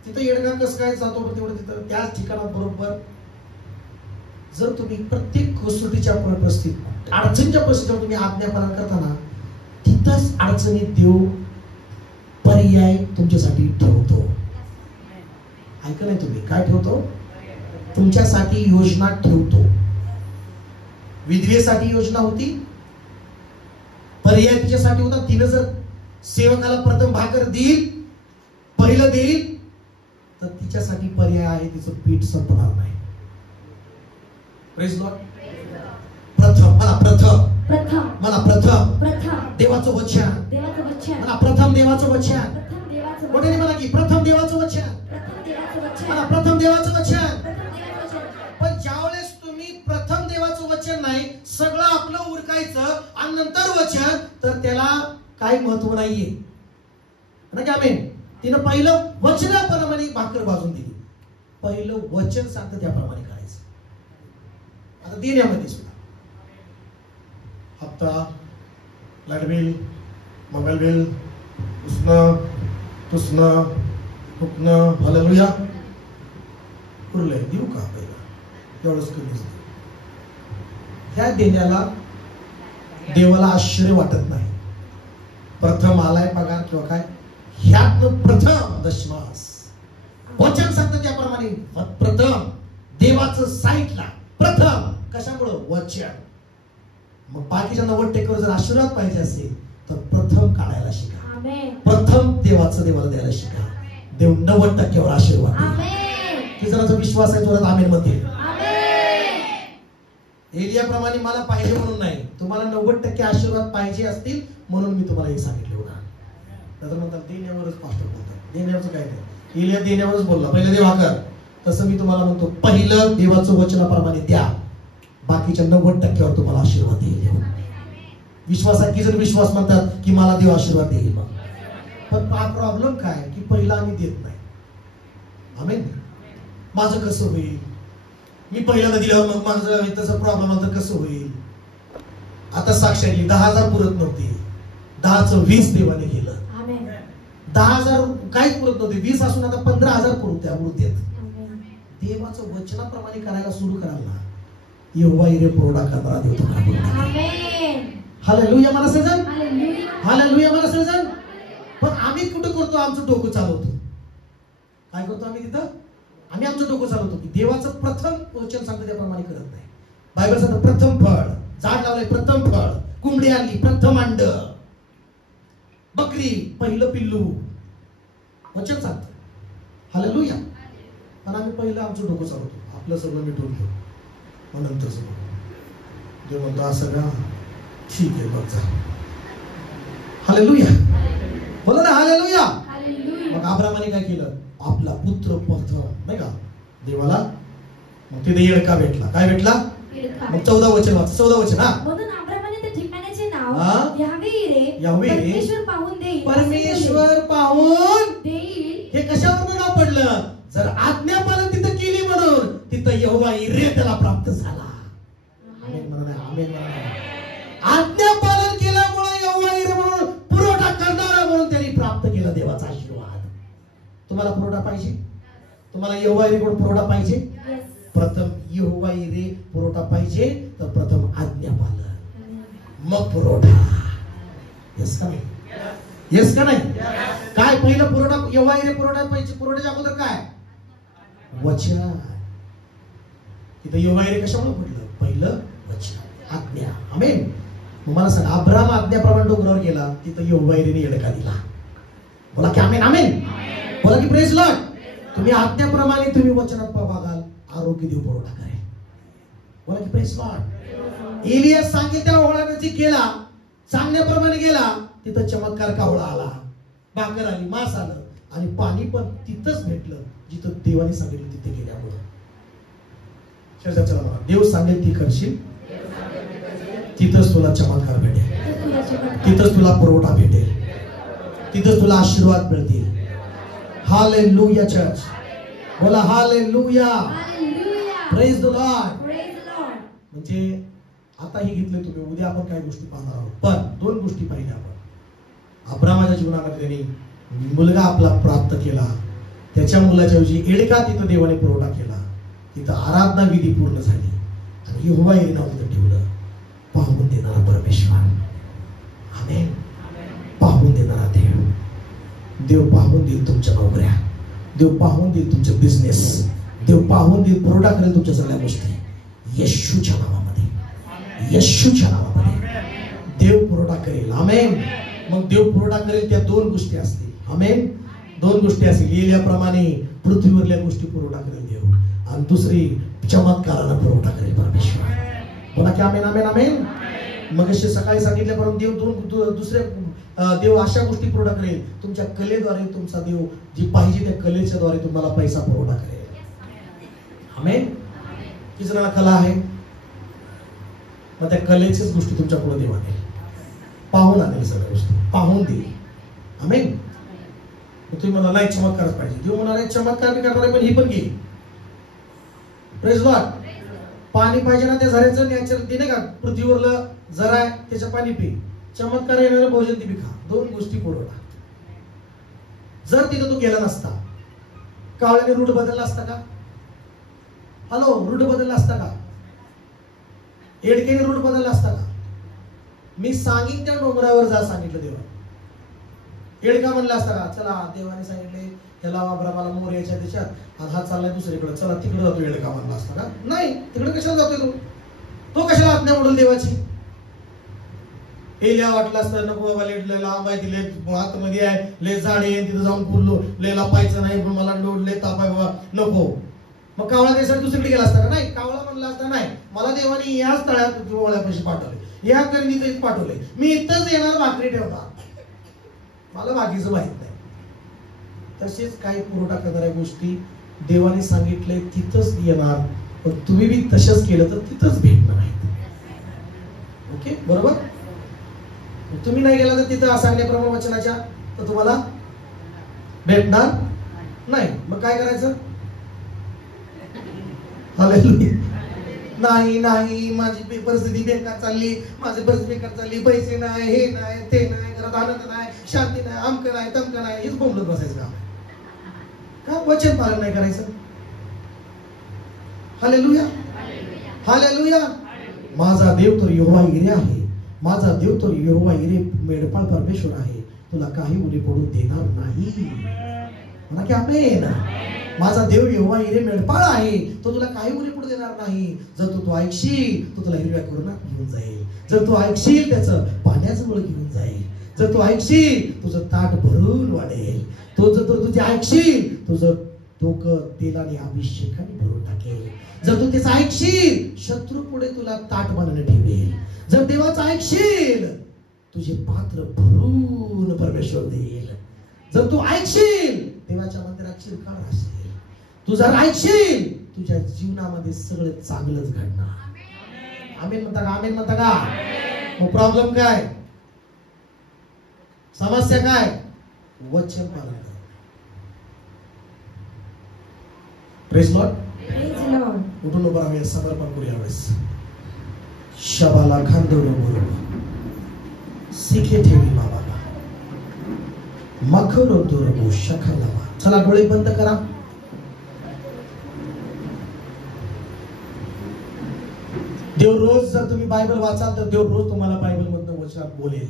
तिथं येडका कसं काय जातो तेवढं तिथं त्याच ठिकाणात बरोबर. जर तुम्ही प्रत्येक कसोटीच्या परिस्थितीत, अडचणीच्या परिस्थितीवर तुम्ही आज्ञापालन करताना, तिथंच अडचणीत देव पर्याय तुमच्यासाठी ठेवतो. ऐका नाही तुम्ही काय ठेवतो. तुमच्यासाठी योजना ठेवतो. विधवेसाठी योजना होती, पर्याय तिच्यासाठी होता. तिनं जर सेवकाला प्रथम भाकर देईल, पहिलं देईल, तर तिच्यासाठी पर्याय आहे. तिचं पीठ संपणार नाही. Praise Lord. प्रथम मला प्रथम देवाचं वचन. मला प्रथम देवाचं वचन. कोणी म्हणा की प्रथम देवाचं वचन. मला प्रथम देवाचं वचन. पण ज्यावेळेस तुम्ही प्रथम देवाचं वचन नाही, सगळं आपलं उरकायचं आणि नंतर वचन, तर त्याला काही महत्व नाहीये. ना आमेन. तिनं पहिलं वचनाप्रमाणे भाकर भाजून दिली. पहिलं वचन सांगतं त्याप्रमाणे करायचं. आता देण्यामध्ये सुद्धा हप्ता, लाईट बिल, मोबाईल बिल, उसणं पुसणं फुकणं, हालेलुया, उरलंय देऊ का पहिला एवढंच कमीच. ह्या देण्याला देवाला आश्चर्य वाटत नाही. प्रथम आलाय पगार किंवा काय, ह्यातनं प्रथम दशमास वचन सांगतं त्याप्रमाणे. प्रथम देवाचं साईटला प्रथम कशामुळं वचन. मग बाकीच्या 90% जर आशीर्वाद पाहिजे असेल तर प्रथम काढायला शिका. प्रथम देवाचं देवाला द्यायला शिका. देव 90% आशीर्वाद देईल. किती विश्वास आहे जोरात आमेन म्हणते. एलियाप्रमाणे मला पाहिजे म्हणून नाही, तुम्हाला 90% आशीर्वाद पाहिजे असतील म्हणून मी तुम्हाला हे सांगितले होता. नंतर म्हणतात देण्यावरच पास्टर बोलतात. देण्यावरच काय नाही. एलिया देण्यावरच बोलला, पहिलं देवा कर. तसं मी तुम्हाला म्हणतो, पहिलं देवाचं वचनाप्रमाणे द्या, बाकीच्या 90%वर तुम्हाला आशीर्वाद देईल. विश्वास आहे की जर विश्वास म्हणतात की मला देव आशीर्वाद देईल. पण प्रॉब्लेम काय की पहिला आम्ही देत नाही. आमेन. माझं कसं होईल, मी पहिल्यांदा दिल्यावर मग माझं तसं प्रॉब्लेम आला तर कसं होईल. आता साक्ष घे, 10,000 पुरत नव्हते, 10चं 20 देवाने केलं. 10,000 काहीच पुरत नव्हते, 20 असून आता 15,000 पुरत. देवाचं वचनाप्रमाणे करायला सुरू करायला यहोवा इरे पुरवठा करणारा देव तुम्हाला. हालेलुया मला सजन. हालेलुया मला सजन. पण आम्ही कुठं करतो, आमचं डोकं चालवतो. काय करतो आम्ही तिथं, आम्ही आमचं डोकं चालवतो की देवाचं प्रथम वचन सांगतं त्याप्रमाणे करत नाही. बायबल सांगतं प्रथम फळ, झाड लावलंय प्रथम फळ, कोंबडी आणली प्रथम अंड, बकरी पहिलं पिल्लू, वचन सांगतं. हालेलुया. पण आम्ही पहिलं आमचं डोकं चालवतो, आपलं सगळं मिटवून घेऊ, मग नंतर सगळं देव म्हणतो असं का, ठीक आहे बघ जा. हालेलुया. बोला ना हालेलुया. मग अब्रामाने काय केलं, आपला पुत्र प्रथम नाही का देवाला, मग तिथे येडका भेटला. काय भेटला? मग 14 वचन वाच. 14 वचन. हा, म्हणून अब्रामाने त्या ठिकाणाचे नाव याहवे परमेश्वर पाहून देईल, परमेश्वर पाहून देईल. हे कशावर नाव पडलं? जर आज्ञापालन तिथं केली म्हणून तिथं यहोवा इरे त्याला प्राप्त झाला. आमेन म्हणा, आमेन म्हणा. आज्ञापालन केल्यामुळे यहोवा इरे म्हणून पुरवठा करणारा म्हणून त्यांनी प्राप्त केला देवाचा आशीर्वाद. तुम्हाला पुरवठा पाहिजे? तुम्हाला यहोवा इरे कडून पुरवठा पाहिजे? प्रथम यहोवा इरे पुरवठा पाहिजे तर प्रथम आज्ञापालन, मग पुरवठा. यस का नाही? यस का नाही? काय पहिलं पुरवठा यहोवा इरे पुरवठा पाहिजे. पुरवठ्याच्या अगोदर काय? वचन. इथं यहोवा इरे कशामुळे पडलं? पहिलं वचन, आज्ञा. आमेन. मला सांग, अब्राम आज्ञाप्रमाणे डोंगरावर गेला, तिथं यहोवा इरेने येडका दिला. बोला की आमेन, आमेन. बोला की प्रेज लॉर्ड. तुम्ही आज्ञाप्रमाणे तुम्ही वचनात बघाल, आरोग्य देव पुरवठा करेल. बोला की प्रेज लॉर्ड. एलिया सांगितलं त्या ओळाने केला, सांगण्याप्रमाणे गेला, तिथं चमत्कार कावळा आला, भाकर आली, मांस आलं आणि पाणी पण तिथंच भेटलं जिथं देवाने सांगितलं तिथे गेल्यामुळं. चला मला देव सांगेल ती करशील, तिथंच तुला चमत्कार भेटेल, तिथंच तुला पुरवठा भेटेल, तिथंच तुला आशीर्वाद मिळतील. Hallelujah church. बोला हालेलुया. Praise the Lord. म्हणजे आता हे घेतलं तुम्ही, उद्या आपण काही गोष्टी पाहणार आहोत. पण 2 गोष्टी पाहिल्या आपण. अब्रामाच्या जीवनामध्ये त्यांनी मुलगा आपला प्राप्त केला, त्याच्या मुलाच्या ऐवजी येडका तिथं देवाने पुरवठा केला, तिथं आराधना विधी पूर्ण झाली आणि यहोवा हे नाव तिथं ठेवलं. पाहून देणारा परमेश्वर. आमेन. पाहून देणारा देव. देव पाहून देईल तुमच्या नोकऱ्या, देव पाहून देईल तुमचे बिझनेस, देव पाहून देईल, पुरवठा करेल तुमच्या सगळ्या गोष्टी. येशूच्या नावामध्ये, येशूच्या नावामध्ये देव पुरवठा करेल. आमेन. मग देव पुरवठा करेल त्या 2 गोष्टी असतील. आमेन. 2 गोष्टी असतील. येल्याप्रमाणे पृथ्वीवरल्या गोष्टी पुरवठा करेल देव, आणि दुसरी चमत्काराला पुरवठा करेल परमेश्वर. बोला की आमेन, आमेन, आमेन. मग सकाळी सांगितल्याप्रमाणे देव दुसरे देव अशा गोष्टी पुरवठा करेल. तुमच्या कलेद्वारे तुमचा देव जी पाहिजे त्या कलेच्या द्वारे तुम्हाला पैसा पुरवठा करेल. आमेन. किती जणांना कला आहे? मग त्या कलेच्याच गोष्टी तुमच्या पुढे देव आणेल, पाहून आणेल, सगळ्या गोष्टी पाहून देईल. आमेन. तुम्ही मला नाही चमत्कारच पाहिजे, देव म्हणाले चमत्कार बी करणार पण ही पण घे. Praise Lord. पाणी पाहिजे ना त्या झऱ्याचं नॅचरल ते नाही का, पृथ्वीवरलं झरा आहे त्याचं पाणी पी, चमत्कार येणारं भोजन ती बी खा. 2 गोष्टी पुरवठा. जर तिथं तू गेला नसता, कावळ्याने रूट बदलला असता का? हॅलो, रूट बदलला असता का? येडकेने रूट बदलला असता का? मी सांगीन त्या डोंगरावर जा सांगितलं देवा. येडका म्हणला असता का, चला देवाने सांगितले त्याला अब्रामाला मोर यायच्या देशात, आज हा चाललाय दुसरीकडे, चला तिकडे जातो, येडका म्हणला असता का? नाही. तिकडे कशाला जातोय तो कशाला आज्ञा मोडल देवाची? एलिया वाटलं असतं नको बाबा, लेट लय लांब आहे, तिले आतमध्ये आहे, लय झाड आहे, तिथं जाऊन पुरलो, लय लापायचं नाही, मला लोड लय ताप आहे बाबा, नको. मग कावळा देशात दुसरीकडे गेला असता का? नाही. कावळा म्हणला असता नाही, मला देवाने याच तळ्यात ओळ्यापाशी पाठवले, या करणीत पाठवले, मी इथंच येणार, भाकरी ठेवणार, मला बाकीचं माहित नाही. तसेच काही पुरवठा करणाऱ्या गोष्टी देवाने सांगितले तिथंच येणार, पण तुम्ही बी तसंच केलं तर तिथंच भेटणार आहेत. ओके, बरोबर. तुम्ही नाही गेला तर तिथं सांगण्याप्रमाणे वचनाच्या तर तुम्हाला भेटणार नाही. मग काय करायचं? हालेलुया. नाही नाही, माझी परिस्थिती बेकार चालली, माझी परिस्थिती बेकार चालली, पैसे नाही, हे नाही, ते नाही, घरात आनंद नाही, शांती नाही, अमकं नाही, तमकं नाही, हेच बोंबलत बसायचं का? वचन पालन नाही करायचं. Hallelujah, hallelujah. माझा देव तर यहोवा इरे आहे, माझा देव तर यहोवा इरे मेडपाळ परमेश्वर आहे, तुला काही उणे पडू देणार नाही. म्हणा की आमेन. माझा देव यहोवा इरे मेडपाळ आहे, तो तुला काही उणे पडू देणार नाही. जर तू ऐकशील तो तुला हिरव्या कुरणात घेऊन जाईल, जर तू ऐकशील त्याचं पाण्याचं मुळ घेऊन जाईल, जर तू ऐकशील तुझं ताट भरून वाढेल, तो जर तुझे ऐकशील तुझं डोकं तेलाने अभिषेकाने भरून टाकेल, जर तू त्याचं ऐकशील शत्रू पुढे तुला ताट बनवून ठेवेल, जर देवाचं ऐकशील तुझे पात्र भरून परमेश्वर देईल, जर तू ऐकशील देवाच्या मंदिरात चिरकाळ राहशील, तू जर राहशील तुझ्या जीवनामध्ये सगळं चांगलंच घडणार. आमेन म्हणता का? आमेन म्हणता का? मग प्रॉब्लेम काय? समस्या काय? वचन पालन कर. Praise Lord. उठून उभं आम्ही समर्पण करूया. वेळेस शबाला खांदोलो बरोबर सिखे ठेवी बाबा मखरो दुर्गो शखलावा. चला डोळे बंद करा. देव रोज जर तुम्ही बायबल वाचाल तर देव रोज तुम्हाला बायबल मधनं वचनात बोलेल.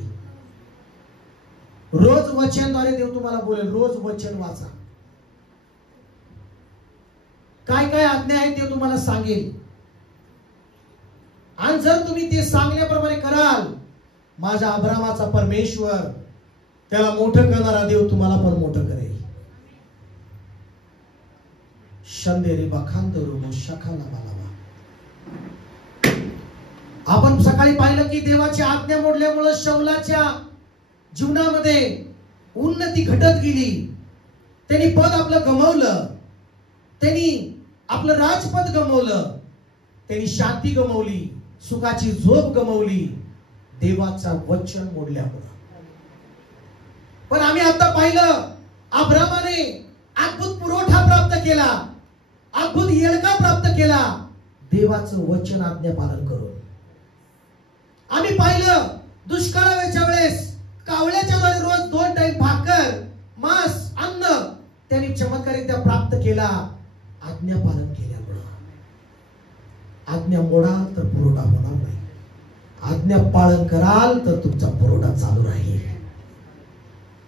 रोज वचनद्वारे देव तुम्हाला बोलेल. रोज वचन वाचा. काय काय आज्ञा आहे ते तुम्हाला सांगेल. आणि जर तुम्ही ते सांगण्याप्रमाणे कराल, माझ्या अब्रामाचा परमेश्वर, त्याला मोठं करणारा देव तुम्हाला पण मोठं करेल. शंदेरी बखांदरू शखाला बालावा. आपण सकाळी पाहिलं की देवाची आज्ञा मोडल्यामुळे शौलाच्या जीवनामध्ये उन्नती घटत गेली. त्यांनी पद आपलं गमावलं, त्यांनी आपलं राजपद गमावलं, त्यांनी शांती गमावली, सुखाची झोप गमावली, देवाचा वचन मोडल्यामुळे. पण आम्ही आता पाहिलं अब्रामाने अद्भुत पुरवठा प्राप्त केला, अद्भुत येडका प्राप्त केला, देवाचं वचन आज्ञा पालन करून. आम्ही पाहिलं दुष्काळाच्या वेळेस कावळ्याच्या द्वारे रोज 2 टाइम भाकर, मांस, अन्न त्यांनी चमत्कारित्या प्राप्त केला, आज्ञा पालन केल्यामुळे. आज्ञा मोडाल तर पुरवठा होणार नाही, आज्ञा पालन कराल तर तुमचा पुरवठा चालू राहील.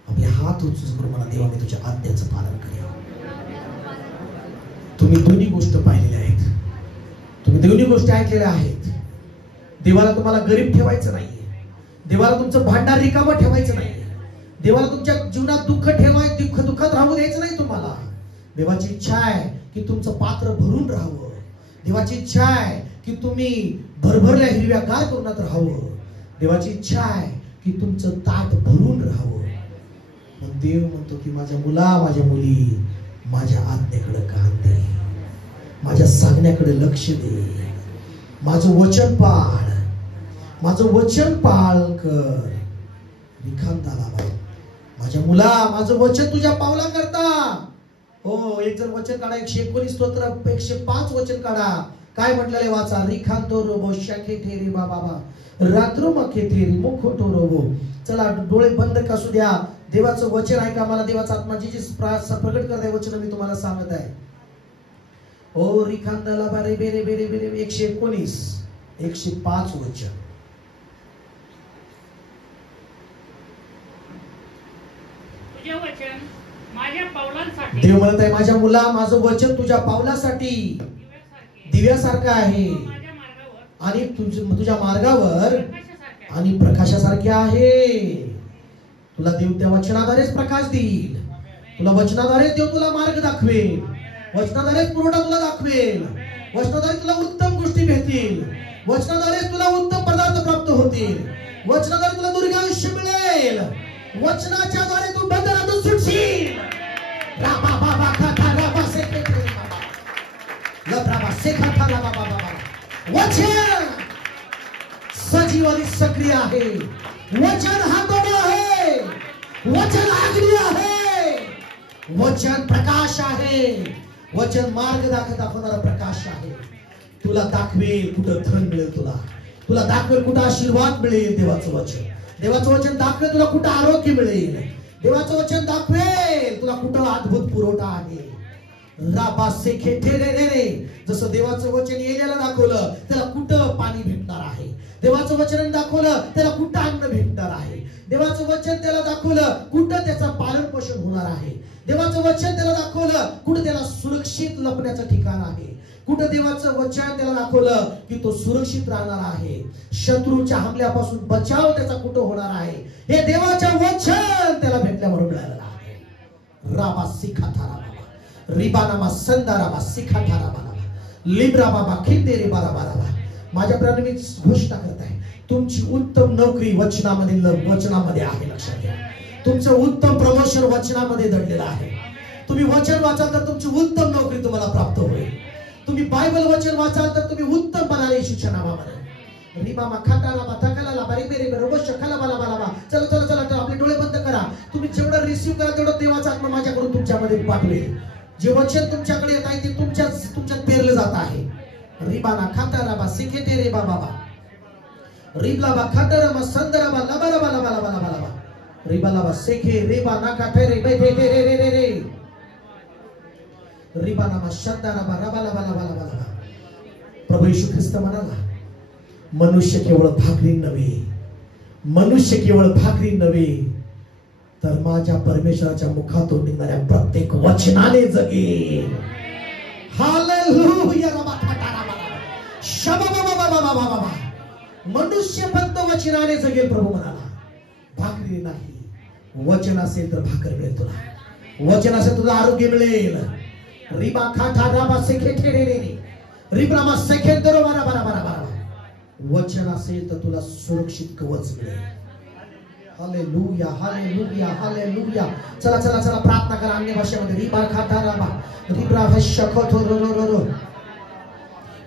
आपले हात उचलून करून मला देवाने तुझ्या आज्ञाचं पालन करा. तुम्ही दोन्ही गोष्ट पाहिलेल्या आहेत, तुम्ही दोन्ही गोष्टी ऐकलेल्या आहेत. देवाला तुम्हाला गरीब ठेवायचं नाहीये, देवाला तुमचं भांडार रिकामं ठेवायचं नाहीये, देवाला तुमच्या जीवनात दुःख दुःखात राहू द्यायचं नाही. तुम्हाला देवाची इच्छा आहे की तुमचं पात्र भरून राहावं. देवाची इच्छा आहे की तुम्ही भरभरल्या हिरव्यागार करूनात राहावं. देवाची इच्छा आहे की तुमचं ताट भरून राहावं. पण देव म्हणतो की माझ्या मुला, माझ्या मुली, माझ्या आज्ञेकडे कान दे, माझ्या सांगण्याकडे लक्ष दे, माझं वचन पाळ, माझं वचन पाळ कर. माझ्या मुला, माझं वचन तुझ्या पावला करता. हो, एक जर वचन काढा, 119 स्तोत्र 105 वचन काढा. काय म्हटलेले वाचा. रिखांतो रोबो शखे ठेरी बाबा रात्रो मखे ठेरी मुखोटो रोबो. चला डोळे बंद कसू द्या. देवाचं वचन ऐका. मला देवाचा आत्मा जी प्रकट करते वचन मी तुम्हाला सांगत आहे. ओ रिखांदाला बारे बेरे बेरे बेरे 119 105 वचन. देव म्हणत आहे माझ्या मुला, माझं वचन तुझ्या पावलासाठी दिव्यासारखं आहे आणि तुझ्या मार्गावर आणि प्रकाशासारखे आहे. तुला देव त्या वचनाद्वारेच प्रकाश देईल. तुला वचनाद्वारे देव तुला मार्ग दाखवेल, वचनाद्वारे पुरवठा तुला दाखवेल, वचनाद्वारे तुला उत्तम गोष्टी भेटतील, वचनाद्वारे तुला उत्तम पदार्थ प्राप्त होतील, वचनाद्वारे तुला दीर्घायुष्य मिळेल, वचनाच्या द्वारे तू बंधनातून सुटशील. वचन सजीव आणि सक्रिय आहे. वचन हातोडा आहे, वचन अग्नी आहे, वचन प्रकाश आहे, वचन मार्ग दाखवणारा प्रकाश आहे. तुला दाखवेल कुठं धन मिळेल, तुला दाखवेल कुठं आशीर्वाद मिळेल. देवाचं वचन दाखवेल तुला कुठं आरोग्य मिळेल. देवाचं वचन दाखवेल तुला कुठं अद्भुत पुरवठा आहे. जसं देवाचं वचन येण्याला दाखवलं त्याला कुठं पाणी भेटणार आहे, देवाचं वचन दाखवलं त्याला कुठं अन्न भेटणार आहे, देवाचं वचन त्याला दाखवलं कुठं त्याचं पालन पोषण होणार आहे, देवाचं वचन त्याला दाखवलं कुठं त्याला सुरक्षित लपण्याचं ठिकाण आहे, कुठं देवाचं वचन त्याला दाखवलं की तो सुरक्षित राहणार आहे, शत्रूच्या हमल्यापासून बचाव त्याचा कुठं होणार आहे. हे देवाचं वचन त्याला भेटल्यावर मिळालेलं आहे. राबा सिखाथारा रिबानामा संदाराबा सिखाथाराबा लिब्राबाबा खिंदेरी बाराबाराबा. माझ्या प्राणी घोषणा करत आहे तुमची उत्तम नोकरी वचनामध्ये आहे. लक्षात घ्या, तुमचं उत्तम प्रमोशन वचनामध्ये दडलेलं आहे. तुम्ही वचन वाचाल तर तुमची उत्तम नोकरी तुम्हाला प्राप्त होईल. तुम्ही बायबल वचन वाचाल तर तुम्ही उत्तम बनाल येशूच्या नावामध्ये. रिबामा खाटाला थकाला बारी बेरे रोबश खाला बाला बाला. चला चला चला आपले डोळे बंद करा. तुम्ही जेवढं रिसीव्ह करा तेवढं देवाचा आत्मा माझ्याकडून तुमच्यामध्ये पाठवेल. जे वचन तुमच्याकडे येत आहे ते तुमच्यात पेरलं जात आहे. रिबाना खाटाराबा सिकेते रे बाबा रिबलाबा खाटाराबा संदराबा लबालाबा लबालाबा लबालाबा रिबालाबा सेखे रेबा नाका ठेरे बैठे रे रे रे रे रिबानाबा शंदाराबा रबालाबा लबालाबा लबा. प्रभू येशू ख्रिस्त म्हणाला, मनुष्य केवळ भाकरी नव्हे, मनुष्य केवळ भाकरी नव्हे तर माझ्या परमेश्वराच्या मुखातून निघणाऱ्या प्रत्येक वचनाने जगेल. हालेलुया रबा खटाराबा शबाबाबाबाबाबाबा. मनुष्य फक्त वचनाने जगेल. प्रभू म्हणाला, भाकरी नाही. वचन असेल तर भाकर मिळेल तुला. वचन असेल तुला आरोग्य मिळेल. रिबा खाटा राबा सेखे ठेरे रे रिब्रामा सेखे दरो बारा बारा बारा बारा. वचन असेल तर तुला सुरक्षित कवच मिळेल. Hallelujah hallelujah hallelujah. चला चला चला प्रार्थना करा अन्य भाषेमध्ये. रिबा खाता राबा रिब्रा भशखतो रो रो रो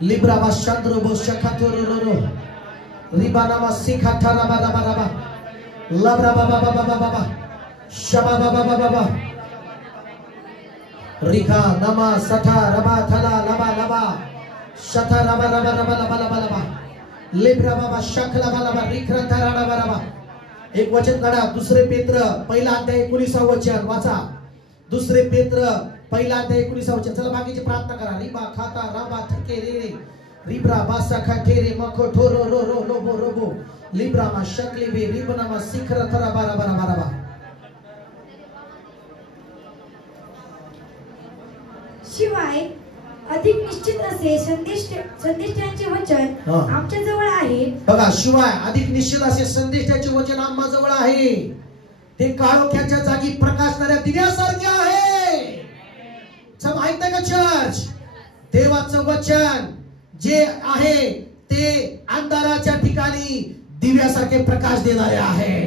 लिब्रा भशंद्रो भशखतो रो रो रिबा नामा सिखाता राबा राबा राबा लब्रा बाबा बाबा बाबा बाबा शबा बाबा बाबा बाबा रिखा नमा सठा रबा थला लबा लबा शथा रबा रबा रबा लबा लबा लबा लिब्रा बाबा शखला बाबा लबा रिखरा थरा रबा रबा. एक वचन काढा. दुसरे पेत्र पहिला अध्याय 19 वचन वाचा. दुसरे पेत्र पहिला अध्याय 19 वचन. चला बाकीची प्रार्थना करा. रिबा खाता राबा थके रे रे रिब्रा बासा खाटे रे मखो ठोरो रो रो लोबो रोबो लिब्रा मा शकली बे रिबना मा सिखरा थरा बारा बारा बारा बारा. शिवाय अधिक निश्चित असे संदेशाचे वचन आमच्या जवळ आहे. बघा, शिवाय अधिक निश्चित असे संदेशाचे वचन आम्हा जवळ आहे. ते काळोख्याच्या जागी प्रकाशणाऱ्या दिव्यासारखे आहे. माहित आहे का चर्च? देवाचं वचन जे आहे ते अंधाराच्या ठिकाणी दिव्यासारखे प्रकाश देणारे आहे.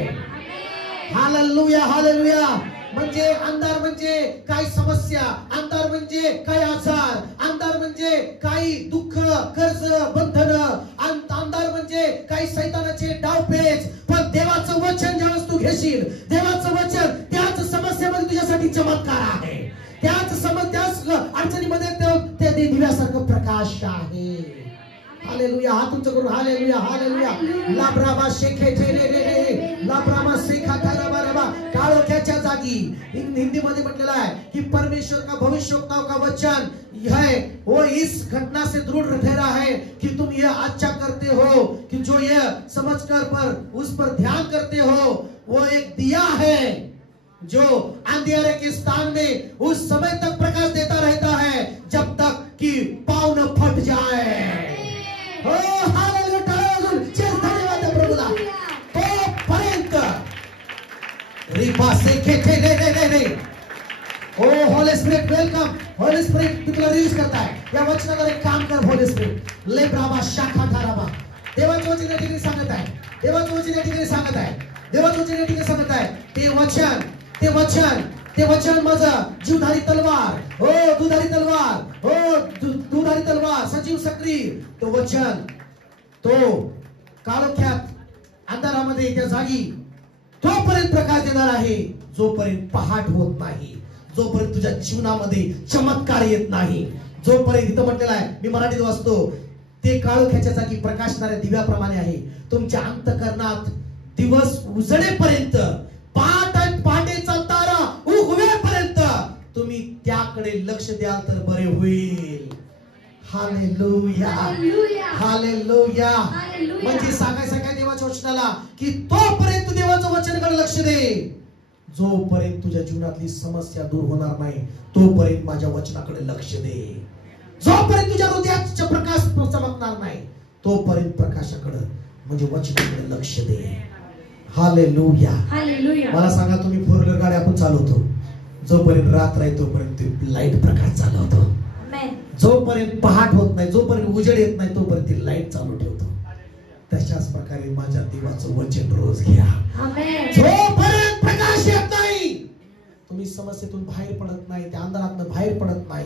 Hallelujah hallelujah. म्हणजे अंधार म्हणजे काही समस्या, अंधार म्हणजे काही आजार, अंधार म्हणजे काही दुःख कर्ज बंधन, अंधार म्हणजे काही सैतानाचे डावपेच. पण देवाचं वचन ज्यावेळेस तू घेशील, देवाचं वचन त्याच समस्येमध्ये तुझ्यासाठी चमत्कार आहे. त्याच अडचणीमध्ये ते दिव्यासारखं प्रकाश आहे. हालेलुया. हात उंच करून हालेलुया हालेलुया. लाब्राबा शेखे रे रे रे लाब्राबा शेखा थाराबा रबा. काळोख्याच्या जागी हिंदी मध्ये म्हटलेलं आहे की परमेश्वर का भविष्यवक्ताओं का वचन है वो इस घटना से दृढ़ ठहरा है कि तुम ये अच्छा करते हो कि जो ये समझकर पर उस पर ध्यान करते हो वो एक दिया है जो अंधेरे के स्थान में उस समय तक प्रकाश देता रहता है जब तक कि पाँव न फट जाए. हो हालेलुया. धन्यवाद आहे प्रभूला. तोपर्यंत रिबा सेखे रे रे रे रे. Oh holy spirit welcome. Holy spirit तुला रिलीज करताय. या वचनावर एक काम कर. होली स्पिरिट ले ब्राबा शाखा धाराबा. देवाचं वचन या ठिकाणी सांगत आहे. देवाचं वचन या ठिकाणी सांगत आहे. देवाचं वचन या ठिकाणी सांगत आहे. ते वचन माझं जीवधारी तलवार. हो दुधारी तलवार. हो दुधारी तलवार सजीव सक्रिय. तो वचन तो काळोख्यात अंधारामध्ये त्या जागी तोपर्यंत प्रकाश देणार आहे जोपर्यंत पहाट होत नाही, जोपर्यंत तुझ्या जीवनामध्ये चमत्कार येत नाही, जोपर्यंत. इथं म्हटलेलं आहे, मी मराठीत वाचतो, ते काळोख्याच्या जागी प्रकाशणाऱ्या दिव्याप्रमाणे आहे. तुमच्या अंतःकरणात दिवस उजळेपर्यंत, पहाटेचा तारा उगवेपर्यंत तुम्ही त्याकडे लक्ष द्याल तर बरे होईल. Hallelujah hallelujah. म्हणजे सांगाय देवाच्या वचनाला की तोपर्यंत देवाचं वचनाकडे लक्ष दे. जोपर्यंत तुझ्या जीवनातली समस्या दूर होणार नाही तोपर्यंत माझ्या वचनाकडे लक्ष दे. जोपर्यंत तुझ्या हृदयाचा प्रकाश चमकणार नाही तोपर्यंत प्रकाशाकडे म्हणजे वचनाकडे लक्ष दे. Hallelujah hallelujah. मला सांगा, तुम्ही 4 व्हीलर गाडी आपण चालवतो, जोपर्यंत रात्र आहे तोपर्यंत लाईट प्रकाश चालवतो. जोपर्यंत पहाट होत नाही, जोपर्यंत उजेड येत नाही तोपर्यंत ती लाईट चालू ठेवतो. तशाच प्रकारे माझ्या देवाचं वचन रोज घ्या. जोपर्यंत प्रकाश येत नाही तुम्ही समस्येतून बाहेर पडत नाही, त्या अंधारातून बाहेर पडत नाही,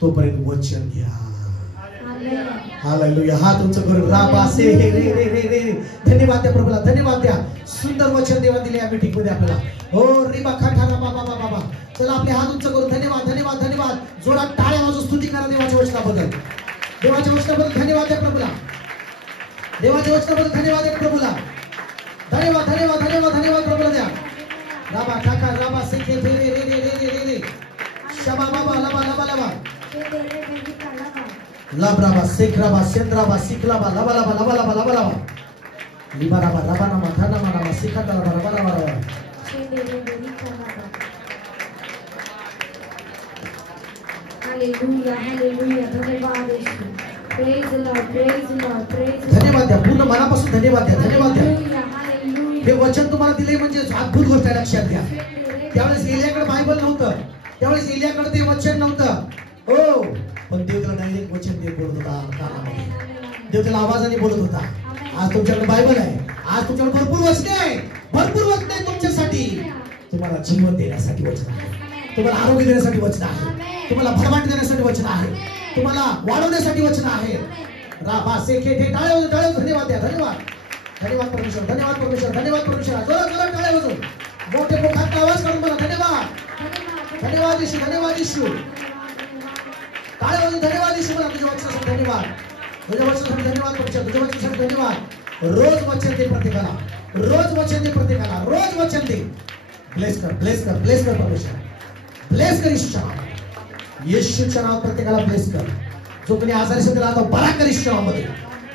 तोपर्यंत वचन घ्या. हालेलुया. हात उंच करून राबा से रे रे रे रे रे. धन्यवाद द्या प्रभूला, धन्यवाद द्या. सुंदर वचन देवा दिले या मीटिंग मध्ये आपल्याला. हो रिबा खाठारा बाबा बाबा बाबा. चला आपले हात उंच करून धन्यवाद धन्यवाद धन्यवाद. जोरात टाळ्या वाजवून स्तुती करा देवाच्या वचनाबद्दल. देवाच्या वचनाबद्दल धन्यवाद द्या प्रभूला. देवाच्या वचनाबद्दल धन्यवाद द्या प्रभूला. धन्यवाद धन्यवाद धन्यवाद धन्यवाद प्रभूला द्या. राबा ठाका राबा से रे रे रे रे रे रे रे. शबा बाबा लबा लबा लबा. लाब्राबा सेक्राबा सेंद्राबा सिक्लाबा लबा लबा लबा लबा लबा लबा. लिबाराबा रबाना माथाना माना सिकाता लबा लबा लबा लबा. Hallelujah hallelujah. धन्यवाद येशू. Praise the Lord praise the Lord praise. धन्यवाद द्या, पूर्ण मनापासून धन्यवाद द्या, धन्यवाद द्या. हालेलुया. हे वचन तुम्हाला दिले म्हणजे अद्भुत गोष्ट आहे, लक्षात घ्या. त्यावेळेस एलियाकडे बायबल नव्हतं, त्यावेळेस एलियाकडे ते वचन नव्हतं. हो, पण देव त्याला डायरेक्ट वचन देत बोलत होता कानामध्ये. देव त्याला आवाजाने बोलत होता. आज तुमच्याकडे बायबल आहे, आज तुमच्याकडे भरपूर वचने आहे, भरपूर वचन आहे तुमच्यासाठी. तुम्हाला जीवन देण्यासाठी वचन आहे, तुम्हाला आरोग्य देण्यासाठी वचन आहे, तुम्हाला भरभराट देण्यासाठी वचन आहे, तुम्हाला वाढवण्यासाठी वचन आहे. राबा सेखे ठे टाळे टाळे. धन्यवाद द्या, धन्यवाद धन्यवाद परमेश्वर, धन्यवाद परमेश्वर, धन्यवाद परमेश्वर. जोरात जोरात टाळे वाजवून मोठे मोठा आवाज काढून मला धन्यवाद धन्यवाद येशू, धन्यवाद येशू. टाळे वाजवून धन्यवाद येशू. मला तुझ्या वचनासाठी धन्यवाद, तुझ्या वचनासाठी धन्यवाद परमेश्वर, तुझ्या वचनासाठी धन्यवाद. रोज वचन दे प्रत्येकाला, रोज वचन दे प्रत्येकाला, रोज वचन दे. ब्लेस कर ब्लेस कर ब्लेस कर परमेश्वर, ब्लेस कर येशूच्या नावात, येशूच्या नावात प्रत्येकाला ब्लेस कर. जो कोणी आजारी असेल त्याला आता बरा कर येशूच्या नावामध्ये.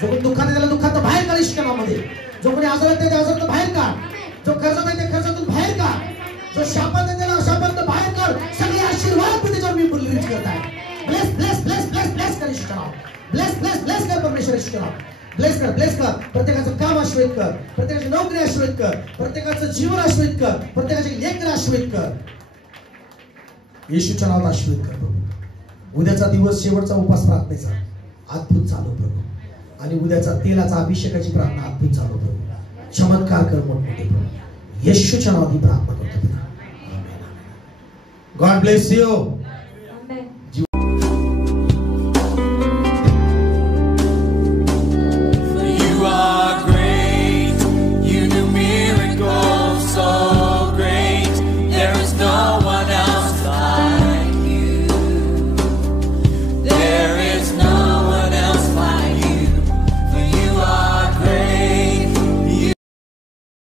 जो कोणी दुःखात आहे त्याला दुःखात बाहेर काढ येशूच्या नावामध्ये. जो कोणी आजारात आहे त्या आजारात बाहेर काढ. जो कर्जात आहे त्या कर्जातून बाहेर काढ. जो शापात आहे त्याला शापातून बाहेर काढ. सगळे आशीर्वाद मी त्याच्यावर मी रिलीज करत आहे. Bless bless bless bless bless कर येशूच्या नावात. ब्लेस ब्लेस ब्लेस कर परमेश्वर येशूच्या नावात. ब्लेस कर ब्लेस कर. प्रत्येकाचं काम आशीर्वादित कर, प्रत्येकाची नोकरी आशीर्वादित कर, प्रत्येकाचं जीवन आशीर्वादित कर, प्रत्येकाची लेकर आशीर्वादित कर. येशूच्या नावात आशीर्वादित कर प्रभू. उद्याचा दिवस शेवटचा उपास प्रार्थनेचा अद्भुत चालू प्रभू, आणि उद्याचा तेलाचा अभिषेकाची प्रार्थना अद्भुत चालू प्रभू. चमत्कार कर मोठमोठे प्रभू. येशूच्या नावात ही प्रार्थना करतो. God bless you.